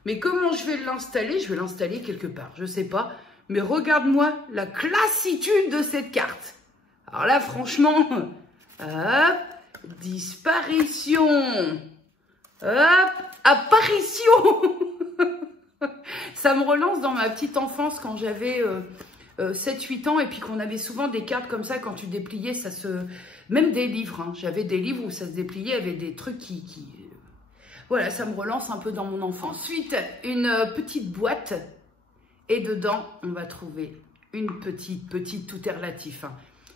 Mais comment je vais l'installer? Je vais l'installer quelque part, je sais pas. Mais regarde-moi la classitude de cette carte. Alors là, franchement, hop, disparition, hop, apparition. Ça me relance dans ma petite enfance quand j'avais 7-8 ans et puis qu'on avait souvent des cartes comme ça quand tu dépliais, ça se... Même des livres, hein. J'avais des livres où ça se dépliait avec des trucs qui... Voilà, ça me relance un peu dans mon enfance. Ensuite, une petite boîte. Et dedans, on va trouver une petite, tout est relatif. Hein,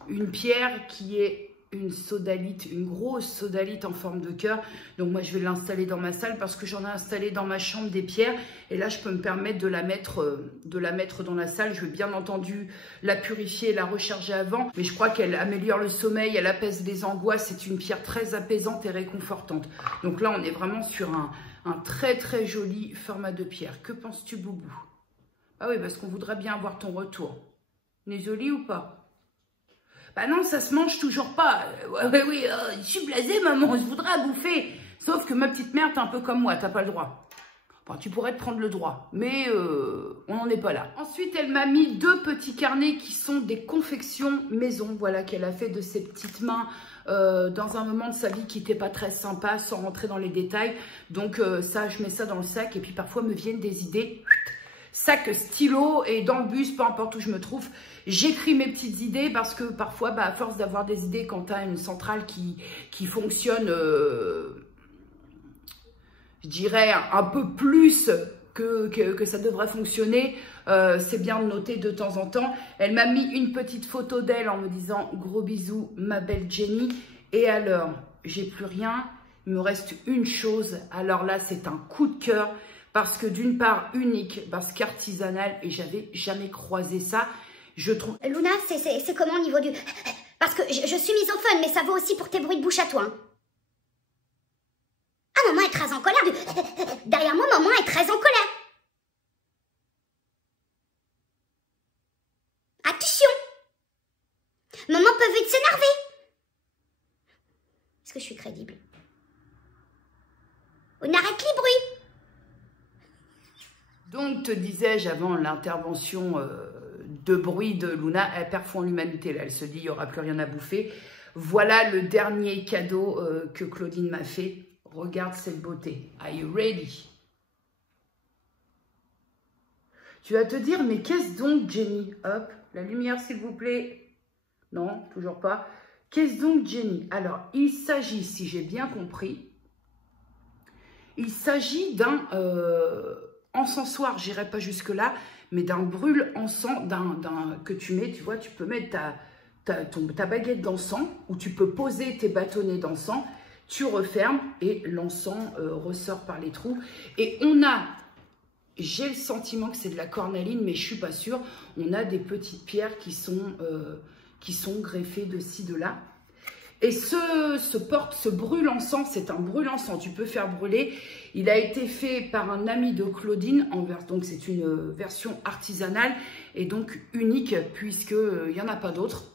une pierre qui est une sodalite, une grosse sodalite en forme de cœur. Donc moi, je vais l'installer dans ma salle parce que j'en ai installé dans ma chambre des pierres. Et là, je peux me permettre de la mettre dans la salle. Je vais bien entendu la purifier et la recharger avant. Mais je crois qu'elle améliore le sommeil, elle apaise les angoisses. C'est une pierre très apaisante et réconfortante. Donc là, on est vraiment sur un très, très joli format de pierre. Que penses-tu, Boubou? Ah oui, parce qu'on voudrait bien avoir ton retour. On est joli ou pas? Bah non, ça se mange toujours pas. Oui, je suis blasée, maman, je voudrais bouffer. Sauf que ma petite mère, t'es un peu comme moi, t'as pas le droit. Enfin, tu pourrais te prendre le droit, mais on n'en est pas là. Ensuite, elle m'a mis 2 petits carnets qui sont des confections maison, voilà, qu'elle a fait de ses petites mains dans un moment de sa vie qui n'était pas très sympa, sans rentrer dans les détails. Donc ça, je mets ça dans le sac et puis parfois me viennent des idées. Sac, stylo et dans le bus, peu importe où je me trouve, j'écris mes petites idées parce que parfois, bah, à force d'avoir des idées quand tu as une centrale qui fonctionne, je dirais, un peu plus que ça devrait fonctionner, c'est bien de noter de temps en temps. Elle m'a mis une petite photo d'elle en me disant « Gros bisous, ma belle Jenny ». Et alors, j'ai plus rien, il me reste une chose. Alors là, c'est un coup de cœur. Parce que d'une part, unique, parce qu'artisanal, et j'avais jamais croisé ça, je trouve... Luna, c'est comment au niveau du... Parce que je suis misophone, mais ça vaut aussi pour tes bruits de bouche à toi. Hein. Ah, maman est très en colère. Derrière moi, maman est très en colère. Attention. Maman peut vite s'énerver. Est-ce que je suis crédible? On arrête les bruits. Donc, te disais-je avant l'intervention de bruit de Luna, elle perd foi en l'humanité. Là, elle se dit, il n'y aura plus rien à bouffer. Voilà le dernier cadeau que Claudine m'a fait. regarde cette beauté. Are you ready? Tu vas te dire, mais qu'est-ce donc, Jenny? Hop, la lumière, s'il vous plaît. Non, toujours pas. Qu'est-ce donc, Jenny? Alors, il s'agit, si j'ai bien compris, il s'agit d'un encensoir, j'irai pas jusque-là, mais d'un brûle-encens que tu mets, tu vois, tu peux mettre ta baguette d'encens, ou tu peux poser tes bâtonnets d'encens, tu refermes et l'encens ressort par les trous. Et on a, j'ai le sentiment que c'est de la cornaline, mais je suis pas sûre, on a des petites pierres qui sont greffées de ci, de là. Et ce brûle-encens, c'est un brûle-encens, tu peux faire brûler. Il a été fait par un ami de Claudine, donc c'est une version artisanale et donc unique puisqu'il n'y en a pas d'autres,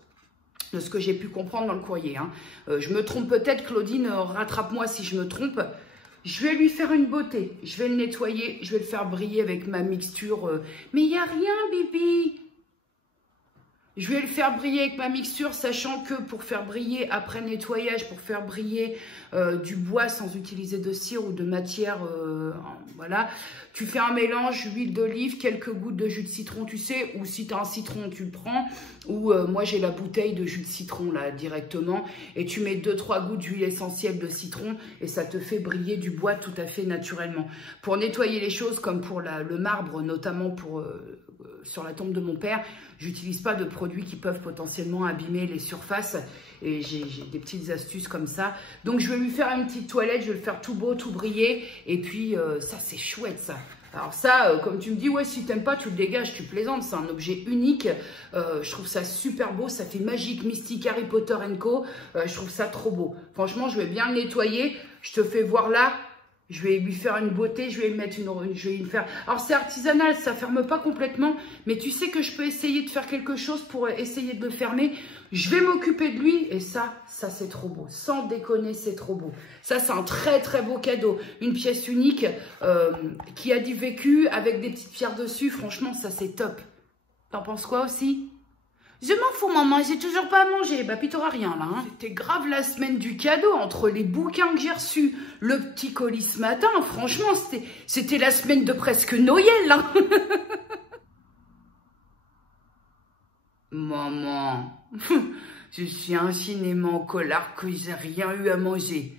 de ce que j'ai pu comprendre dans le courrier. Hein. Je me trompe peut-être, Claudine, rattrape-moi si je me trompe. Je vais lui faire une beauté, je vais le nettoyer, je vais le faire briller avec ma mixture. Mais il n'y a rien, Bibi. Je vais le faire briller avec ma mixture, sachant que pour faire briller, après nettoyage, pour faire briller du bois sans utiliser de cire ou de matière, voilà, tu fais un mélange, huile d'olive, quelques gouttes de jus de citron, tu sais, ou si tu as un citron, tu le prends, ou moi j'ai la bouteille de jus de citron là directement, et tu mets 2-3 gouttes d'huile essentielle de citron, et ça te fait briller du bois tout à fait naturellement. Pour nettoyer les choses, comme pour le marbre, notamment pour... sur la tombe de mon père, j'utilise pas de produits qui peuvent potentiellement abîmer les surfaces et j'ai des petites astuces comme ça. Donc je vais lui faire une petite toilette, je vais le faire tout beau, tout briller et puis ça c'est chouette ça. Alors ça, comme tu me dis, ouais, si t'aimes pas, tu le dégages, tu plaisantes, c'est un objet unique. Je trouve ça super beau, ça fait magique, mystique, Harry Potter & Co. Je trouve ça trop beau. Franchement, je vais bien le nettoyer. Je te fais voir là. Je vais lui faire une beauté, je vais lui mettre je vais lui faire... Alors c'est artisanal, ça ferme pas complètement, mais tu sais que je peux essayer de faire quelque chose pour essayer de le fermer. Je vais m'occuper de lui et ça c'est trop beau. Sans déconner, c'est trop beau. Ça c'est un très très beau cadeau. Une pièce unique qui a du vécu avec des petites pierres dessus. Franchement, ça c'est top. T'en penses quoi aussi ? Je m'en fous, maman, j'ai toujours pas à manger. Bah, puis t'auras rien, là. Hein. C'était grave la semaine du cadeau, entre les bouquins que j'ai reçus, le petit colis ce matin. Franchement, c'était la semaine de presque Noël, hein. Maman, je suis infiniment en colère que j'ai rien eu à manger.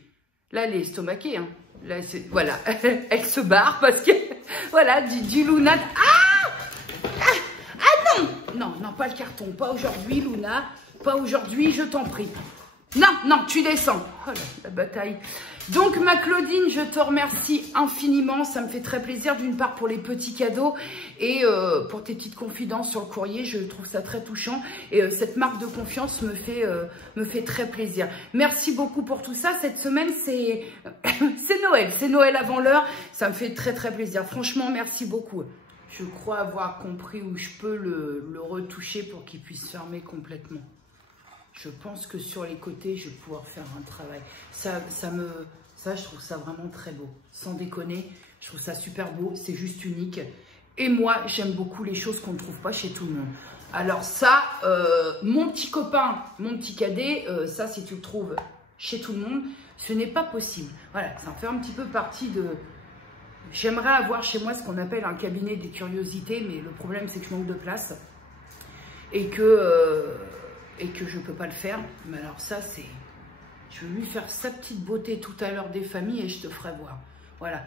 Là, elle est estomaquée, hein. Là, voilà, elle se barre parce que, voilà, du Luna... Non, non, pas le carton, pas aujourd'hui, Luna, pas aujourd'hui, je t'en prie. Non, non, tu descends. Oh là, la bataille. Donc, ma Claudine, je te remercie infiniment. Ça me fait très plaisir, d'une part, pour les petits cadeaux et pour tes petites confidences sur le courrier. Je trouve ça très touchant. Et cette marque de confiance me fait très plaisir. Merci beaucoup pour tout ça. Cette semaine, c'est Noël. C'est Noël avant l'heure. Ça me fait très, très plaisir. Franchement, merci beaucoup. Je crois avoir compris où je peux le retoucher pour qu'il puisse fermer complètement. Je pense que sur les côtés, je vais pouvoir faire un travail. Ça, je trouve ça vraiment très beau. Sans déconner, je trouve ça super beau. C'est juste unique. Et moi, j'aime beaucoup les choses qu'on ne trouve pas chez tout le monde. Alors ça, mon petit copain, mon petit cadet, ça, si tu le trouves chez tout le monde, ce n'est pas possible. Voilà, ça fait un petit peu partie de... J'aimerais avoir chez moi ce qu'on appelle un cabinet des curiosités, mais le problème c'est que je manque de place et que je ne peux pas le faire. Mais alors ça, c'est... Je vais lui faire sa petite beauté tout à l'heure des familles et je te ferai voir. Voilà.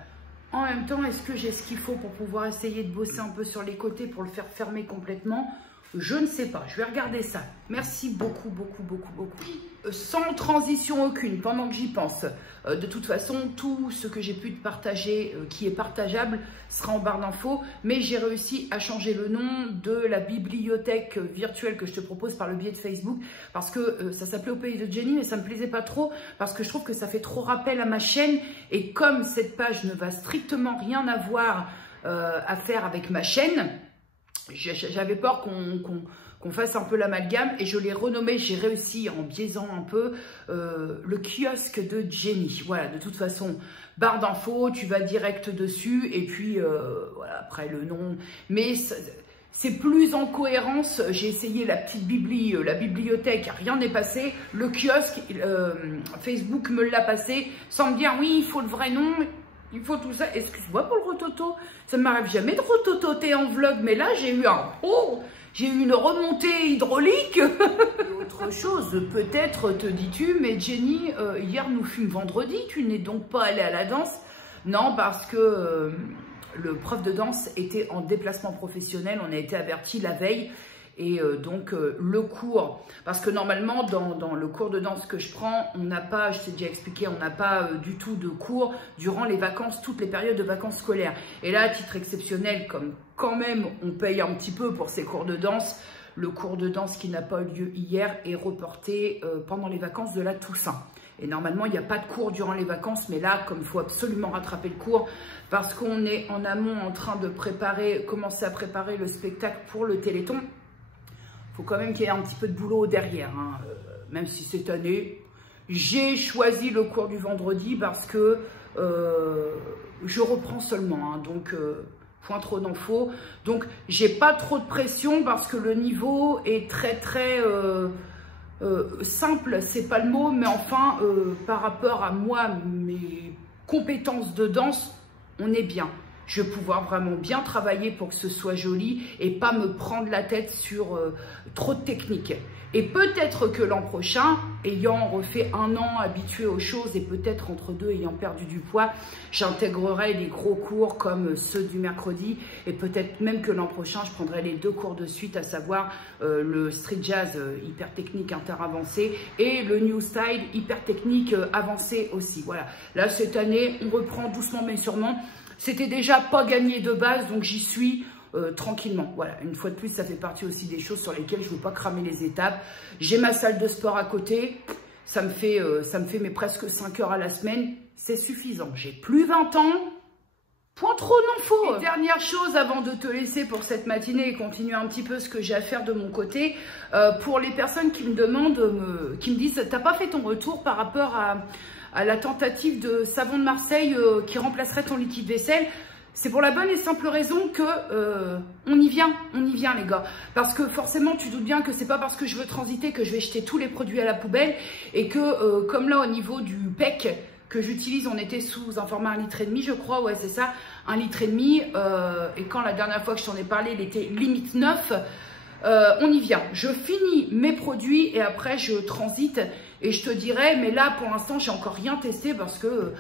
En même temps, est-ce que j'ai ce qu'il faut pour pouvoir essayer de bosser un peu sur les côtés pour le faire fermer complètement ? Je ne sais pas, je vais regarder ça. Merci beaucoup, beaucoup, beaucoup, beaucoup. Sans transition aucune, pendant que j'y pense. De toute façon, tout ce que j'ai pu te partager, qui est partageable, sera en barre d'infos. Mais j'ai réussi à changer le nom de la bibliothèque virtuelle que je te propose par le biais de Facebook. Parce que ça s'appelait Au Pays de Jenny, mais ça ne me plaisait pas trop. Parce que je trouve que ça fait trop rappel à ma chaîne. Et comme cette page ne va strictement rien avoir à faire avec ma chaîne... J'avais peur qu'on fasse un peu l'amalgame et je l'ai renommé, j'ai réussi en biaisant un peu le kiosque de Jenny. Voilà, de toute façon, barre d'infos, tu vas direct dessus et puis voilà, après le nom. Mais c'est plus en cohérence. J'ai essayé la petite la bibliothèque, rien n'est passé. Le kiosque, Facebook me l'a passé sans me dire oui, il faut le vrai nom, il faut tout ça. Excuse-moi pour le rototo, ça ne m'arrive jamais de rotototer en vlog, mais là j'ai eu j'ai eu une remontée hydraulique. Autre chose, peut-être te dis-tu, mais Jenny, hier nous fûmes vendredi, tu n'es donc pas allée à la danse? Non, parce que le prof de danse était en déplacement professionnel, on a été avertis la veille. Et donc le cours, parce que normalement dans le cours de danse que je prends, on n'a pas, je t'ai déjà expliqué, on n'a pas du tout de cours durant les vacances, toutes les périodes de vacances scolaires. Et là, à titre exceptionnel, comme quand même on paye un petit peu pour ces cours de danse, le cours de danse qui n'a pas eu lieu hier est reporté pendant les vacances de la Toussaint. Et normalement, il n'y a pas de cours durant les vacances, mais là, comme il faut absolument rattraper le cours, parce qu'on est en amont en train de commencer à préparer le spectacle pour le Téléthon, il faut quand même qu'il y ait un petit peu de boulot derrière, hein. Même si cette année, j'ai choisi le cours du vendredi parce que je reprends seulement, hein, donc point trop d'infos. Donc, j'ai pas trop de pression parce que le niveau est très simple, c'est pas le mot, mais enfin, par rapport à moi, mes compétences de danse, on est bien. Je vais pouvoir vraiment bien travailler pour que ce soit joli et pas me prendre la tête sur trop de techniques. Et peut-être que l'an prochain, ayant refait un an habitué aux choses et peut-être entre deux ayant perdu du poids, j'intégrerai les gros cours comme ceux du mercredi et peut-être même que l'an prochain, je prendrai les 2 cours de suite, à savoir le street jazz hyper technique interavancé et le new style hyper technique avancé aussi. Voilà, là cette année, on reprend doucement mais sûrement. C'était déjà pas gagné de base, donc j'y suis tranquillement. Voilà, une fois de plus, ça fait partie aussi des choses sur lesquelles je ne veux pas cramer les étapes. J'ai ma salle de sport à côté, ça me fait mais presque 5 heures à la semaine, c'est suffisant. J'ai plus 20 ans, point trop d'infos. Et dernière chose avant de te laisser pour cette matinée et continuer un petit peu ce que j'ai à faire de mon côté, pour les personnes qui me demandent, qui me disent, t'as pas fait ton retour par rapport à la tentative de savon de Marseille qui remplacerait ton liquide vaisselle. C'est pour la bonne et simple raison que on y vient les gars. Parce que forcément tu doutes bien que c'est pas parce que je veux transiter que je vais jeter tous les produits à la poubelle et que comme là au niveau du PEC que j'utilise, on était sous un format 1,5 litre je crois, ouais c'est ça, 1,5 litre et quand la dernière fois que je t'en ai parlé il était limite 9. On y vient, je finis mes produits et après je transite et je te dirai, mais là pour l'instant j'ai encore rien testé parce que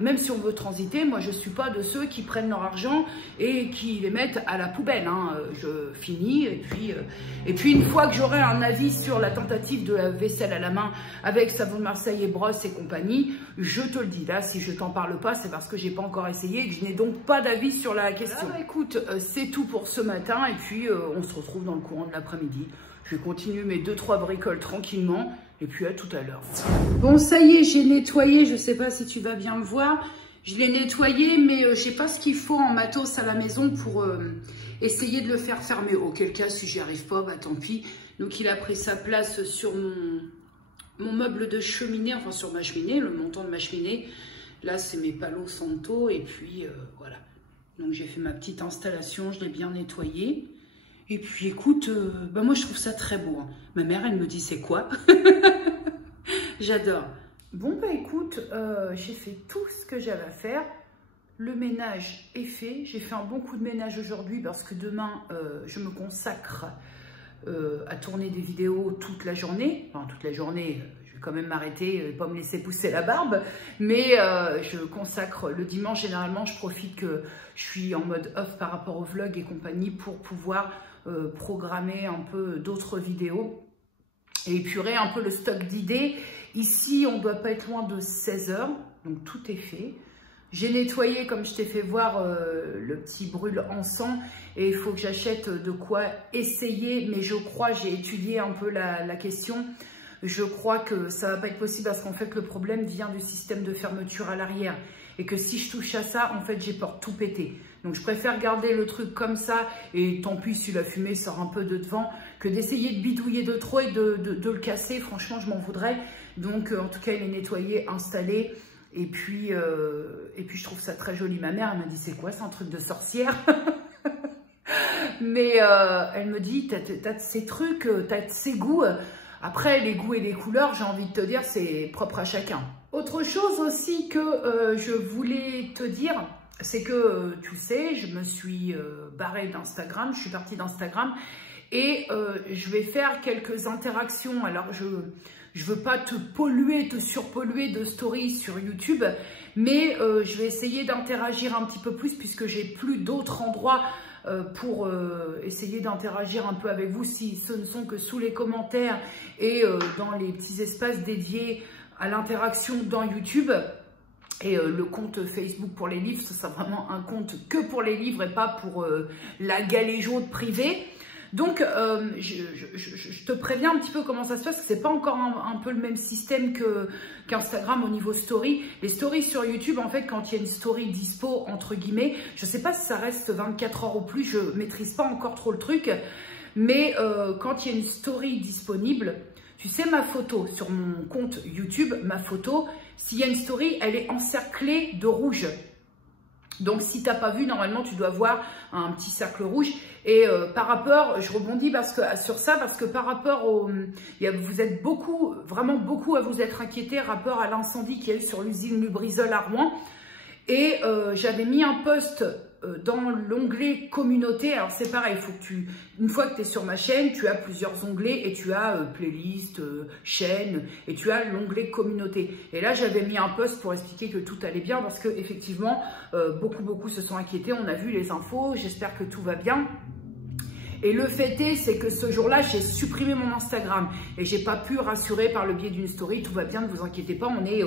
même si on veut transiter, moi je suis pas de ceux qui prennent leur argent et qui les mettent à la poubelle, hein. Je finis et puis une fois que j'aurai un avis sur la tentative de la vaisselle à la main avec savon de Marseille et brosse et compagnie, je te le dis. Là, si je t'en parle pas, c'est parce que j'ai pas encore essayé et que je n'ai donc pas d'avis sur la question. Bah, écoute, c'est tout pour ce matin et puis on se retrouve dans le courant de l'après-midi. Je vais continuer mes 2-3 bricoles tranquillement. Et puis à tout à l'heure. Bon, ça y est, j'ai nettoyé. Je sais pas si tu vas bien me voir. Je l'ai nettoyé, mais j'ai pas ce qu'il faut en matos à la maison pour essayer de le faire fermer. Auquel cas, si j'y arrive pas, bah tant pis. Donc il a pris sa place sur mon meuble de cheminée, enfin sur ma cheminée, le montant de ma cheminée. Là, c'est mes Palo Santo. Et puis voilà. Donc j'ai fait ma petite installation, je l'ai bien nettoyé. Et puis écoute, bah moi je trouve ça très beau, hein. Ma mère elle me dit c'est quoi? J'adore. Bon bah écoute, j'ai fait tout ce que j'avais à faire. Le ménage est fait. J'ai fait un bon coup de ménage aujourd'hui parce que demain je me consacre à tourner des vidéos toute la journée. Enfin toute la journée, je vais quand même m'arrêter, pas me laisser pousser la barbe. Mais je consacre le dimanche, généralement je profite que je suis en mode off par rapport au vlog et compagnie pour pouvoir programmer un peu d'autres vidéos et épurer un peu le stock d'idées. Ici, on ne doit pas être loin de 16 h, donc tout est fait. J'ai nettoyé, comme je t'ai fait voir, le petit brûle-encens et il faut que j'achète de quoi essayer, mais je crois, j'ai étudié un peu la question, je crois que ça va pas être possible parce qu'en fait, le problème vient du système de fermeture à l'arrière et que si je touche à ça, en fait, j'ai peur de tout péter. Donc, je préfère garder le truc comme ça et tant pis si la fumée sort un peu de devant que d'essayer de bidouiller de trop et de le casser. Franchement, je m'en voudrais. Donc, en tout cas, il est nettoyé, installé. Et puis je trouve ça très joli. Ma mère, elle m'a dit, c'est quoi, c'est un truc de sorcière? Mais elle me dit, t'as ces trucs, t'as ces goûts. Après, les goûts et les couleurs, j'ai envie de te dire, c'est propre à chacun. Autre chose aussi que je voulais te dire, c'est que, tu sais, je me suis barrée d'Instagram, je suis partie d'Instagram et je vais faire quelques interactions. Alors, je veux pas te polluer, te surpolluer de stories sur YouTube, mais je vais essayer d'interagir un petit peu plus puisque j'ai plus d'autres endroits pour essayer d'interagir un peu avec vous si ce ne sont que sous les commentaires et dans les petits espaces dédiés à l'interaction dans YouTube. Et le compte Facebook pour les livres, ce sera vraiment un compte que pour les livres et pas pour la galéjaude privée. Donc, je te préviens un petit peu comment ça se passe, parce que c'est pas encore un peu le même système qu'Instagram au niveau story. Les stories sur YouTube, en fait, quand il y a une story dispo, entre guillemets, je sais pas si ça reste 24 heures ou plus, je maîtrise pas encore trop le truc, mais quand il y a une story disponible, tu sais, ma photo sur mon compte YouTube, ma photo, s'il y a une story, elle est encerclée de rouge. Donc, si tu n'as pas vu, normalement, tu dois voir un petit cercle rouge. Et par rapport, je rebondis sur ça, parce que par rapport au... vous êtes beaucoup, vraiment beaucoup à vous être inquiétés rapport à l'incendie qu'il y a eu sur l'usine Lubrizol à Rouen. Et j'avais mis un post dans l'onglet communauté. Alors c'est pareil, il faut que une fois que tu es sur ma chaîne, tu as plusieurs onglets et tu as playlist, chaîne et tu as l'onglet communauté. Et là j'avais mis un post pour expliquer que tout allait bien parce que effectivement beaucoup se sont inquiétés. On a vu les infos, j'espère que tout va bien. Et le fait est, c'est que ce jour-là, j'ai supprimé mon Instagram et j'ai pas pu rassurer par le biais d'une story. Tout va bien, ne vous inquiétez pas, on est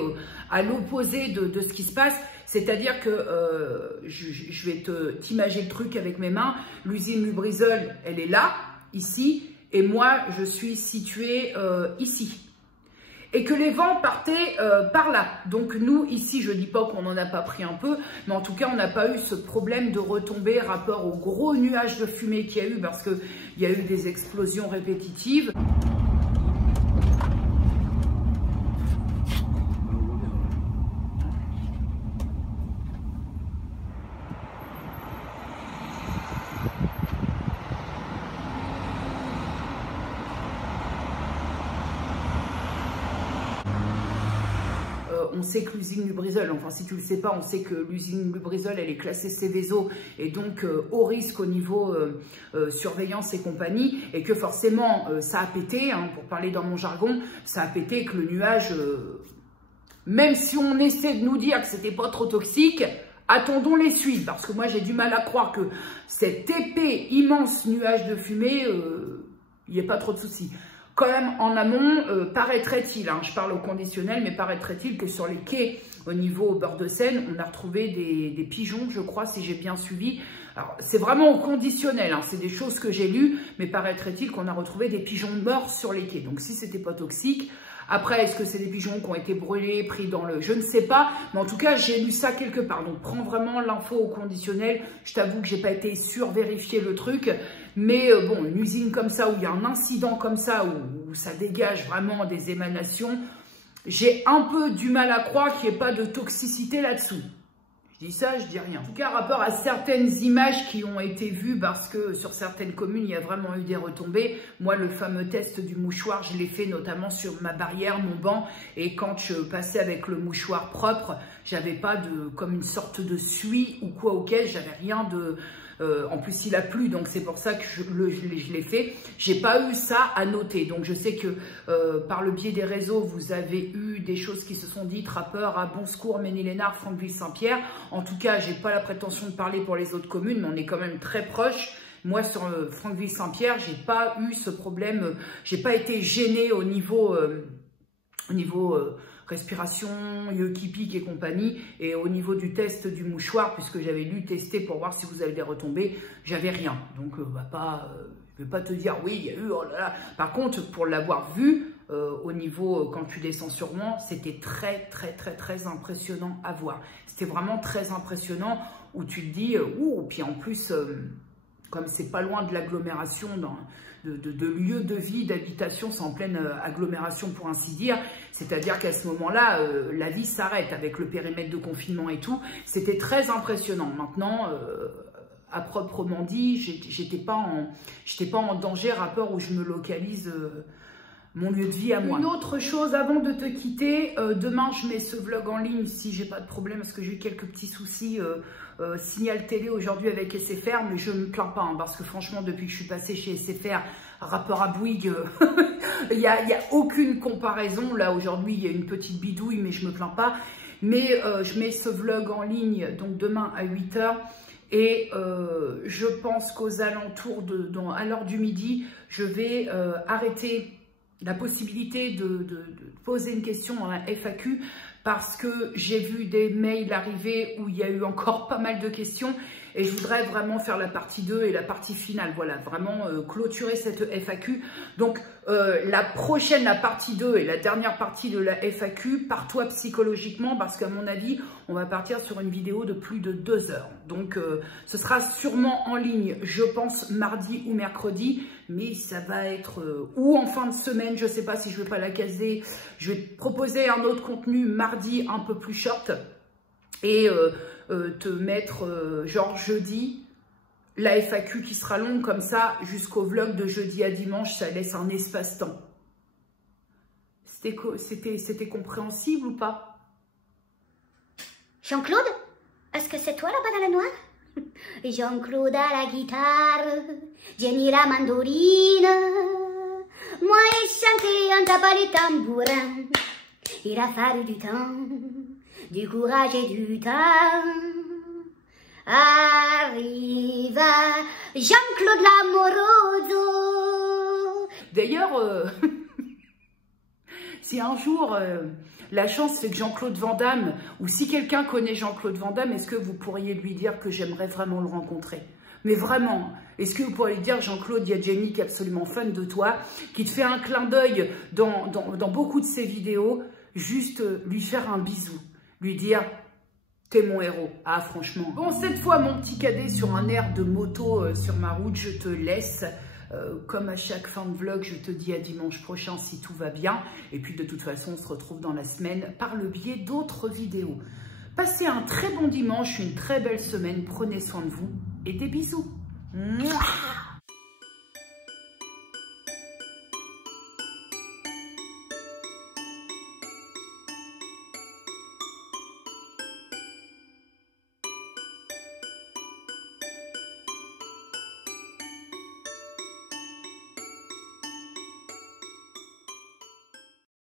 à l'opposé de ce qui se passe. C'est-à-dire que je vais t'imager le truc avec mes mains. L'usine Lubrizol, elle est là, ici, et moi, je suis située ici. Et que les vents partaient par là. Donc nous, ici, je ne dis pas qu'on n'en a pas pris un peu, mais en tout cas, on n'a pas eu ce problème de retombée rapport au gros nuage de fumée qu'il y a eu, parce qu'il y a eu des explosions répétitives. On sait que l'usine Lubrizol, enfin si tu ne le sais pas, on sait que l'usine Lubrizol, elle est classée Seveso et donc au risque au niveau surveillance et compagnie, et que forcément ça a pété, hein, pour parler dans mon jargon, ça a pété, que le nuage, même si on essaie de nous dire que c'était pas trop toxique, attendons les suites, parce que moi j'ai du mal à croire que cet épais, immense nuage de fumée, il n'y ait pas trop de soucis. Quand même, en amont, paraîtrait-il, hein, je parle au conditionnel, mais paraîtrait-il que sur les quais, au niveau bord de Seine, on a retrouvé des pigeons, je crois, si j'ai bien suivi. Alors, c'est vraiment au conditionnel, hein, c'est des choses que j'ai lues, mais paraîtrait-il qu'on a retrouvé des pigeons morts sur les quais. Donc, si c'était pas toxique, après, est-ce que c'est des pigeons qui ont été brûlés, pris dans le... Je ne sais pas, mais en tout cas, j'ai lu ça quelque part. Donc, prends vraiment l'info au conditionnel. Je t'avoue que j'ai pas été vérifier le truc. Mais bon, une usine comme ça, où il y a un incident comme ça, où ça dégage vraiment des émanations, j'ai un peu du mal à croire qu'il n'y ait pas de toxicité là-dessous. Je dis ça, je dis rien. En tout cas, rapport à certaines images qui ont été vues, parce que sur certaines communes, il y a vraiment eu des retombées. Moi, le fameux test du mouchoir, je l'ai fait notamment sur ma barrière, mon banc. Et quand je passais avec le mouchoir propre, j'avais pas comme une sorte de suie ou quoi auquel, j'avais rien de... en plus, il a plu, donc c'est pour ça que je l'ai fait. J'ai pas eu ça à noter. Donc, je sais que par le biais des réseaux, vous avez eu des choses qui se sont dites, rapport à Bon Secours, Ménil-Lénard, Franqueville-Saint-Pierre. En tout cas, j'ai pas la prétention de parler pour les autres communes, mais on est quand même très proches. Moi, sur Franqueville-Saint-Pierre, j'ai pas eu ce problème. J'ai pas été gênée au niveau respiration, yeux qui piquent et compagnie, et au niveau du test du mouchoir, puisque j'avais lu tester pour voir si vous avez des retombées, j'avais rien. Donc, je ne vais pas te dire, oui, il y a eu, oh là là. Par contre, pour l'avoir vu, au niveau, quand tu descends sur Rouen, c'était très impressionnant à voir. C'était vraiment très impressionnant, où tu te dis, ouh, puis en plus, comme c'est pas loin de l'agglomération, de lieux de vie, d'habitation, c'est en pleine agglomération pour ainsi dire, c'est-à-dire qu'à ce moment-là, la vie s'arrête avec le périmètre de confinement et tout. C'était très impressionnant. Maintenant, à proprement dit, j'étais pas en danger rapport où je me localise mon lieu de vie à moi. Une autre chose avant de te quitter, demain je mets ce vlog en ligne si j'ai pas de problème parce que j'ai eu quelques petits soucis signal télé aujourd'hui avec SFR, mais je me plains pas hein, parce que franchement depuis que je suis passée chez SFR, rapport à Bouygues, il y a aucune comparaison. Là aujourd'hui il y a une petite bidouille mais je me plains pas. Mais je mets ce vlog en ligne donc demain à 8 h. Et je pense qu'aux alentours à l'heure du midi, je vais arrêter la possibilité de poser une question dans la FAQ parce que j'ai vu des mails arriver où il y a eu encore pas mal de questions et je voudrais vraiment faire la partie 2 et la partie finale. Voilà, vraiment clôturer cette FAQ. Donc la partie 2 et la dernière partie de la FAQ, pars-toi psychologiquement parce qu'à mon avis, on va partir sur une vidéo de plus de 2 heures. Donc ce sera sûrement en ligne, je pense, mardi ou mercredi, mais ça va être ou en fin de semaine, je ne sais pas si je ne vais pas la caser. Je vais te proposer un autre contenu mardi un peu plus short et te mettre genre jeudi la FAQ qui sera longue comme ça jusqu'au vlog de jeudi à dimanche, ça laisse un espace-temps. C'était compréhensible ou pas? Jean-Claude, est-ce que c'est toi là-bas dans la noire? Jean-Claude à la guitare, Jenny la mandolina, moi et chanter un tabac les tambourins. Il a fallu du temps, du courage et du temps. Arriva Jean-Claude l'amoroso. D'ailleurs, si un jour la chance fait que Jean-Claude Van Damme, ou si quelqu'un connaît Jean-Claude Van Damme, est-ce que vous pourriez lui dire que j'aimerais vraiment le rencontrer? Mais vraiment, est-ce que vous pourriez lui dire, Jean-Claude, il y a Jenny qui est absolument fan de toi, qui te fait un clin d'œil dans beaucoup de ses vidéos, juste lui faire un bisou, lui dire... T'es mon héros. Ah, franchement. Bon, cette fois, mon petit cadet sur un air de moto sur ma route, je te laisse. Comme à chaque fin de vlog, je te dis à dimanche prochain si tout va bien. Et puis, de toute façon, on se retrouve dans la semaine par le biais d'autres vidéos. Passez un très bon dimanche, une très belle semaine. Prenez soin de vous et des bisous. Mouah.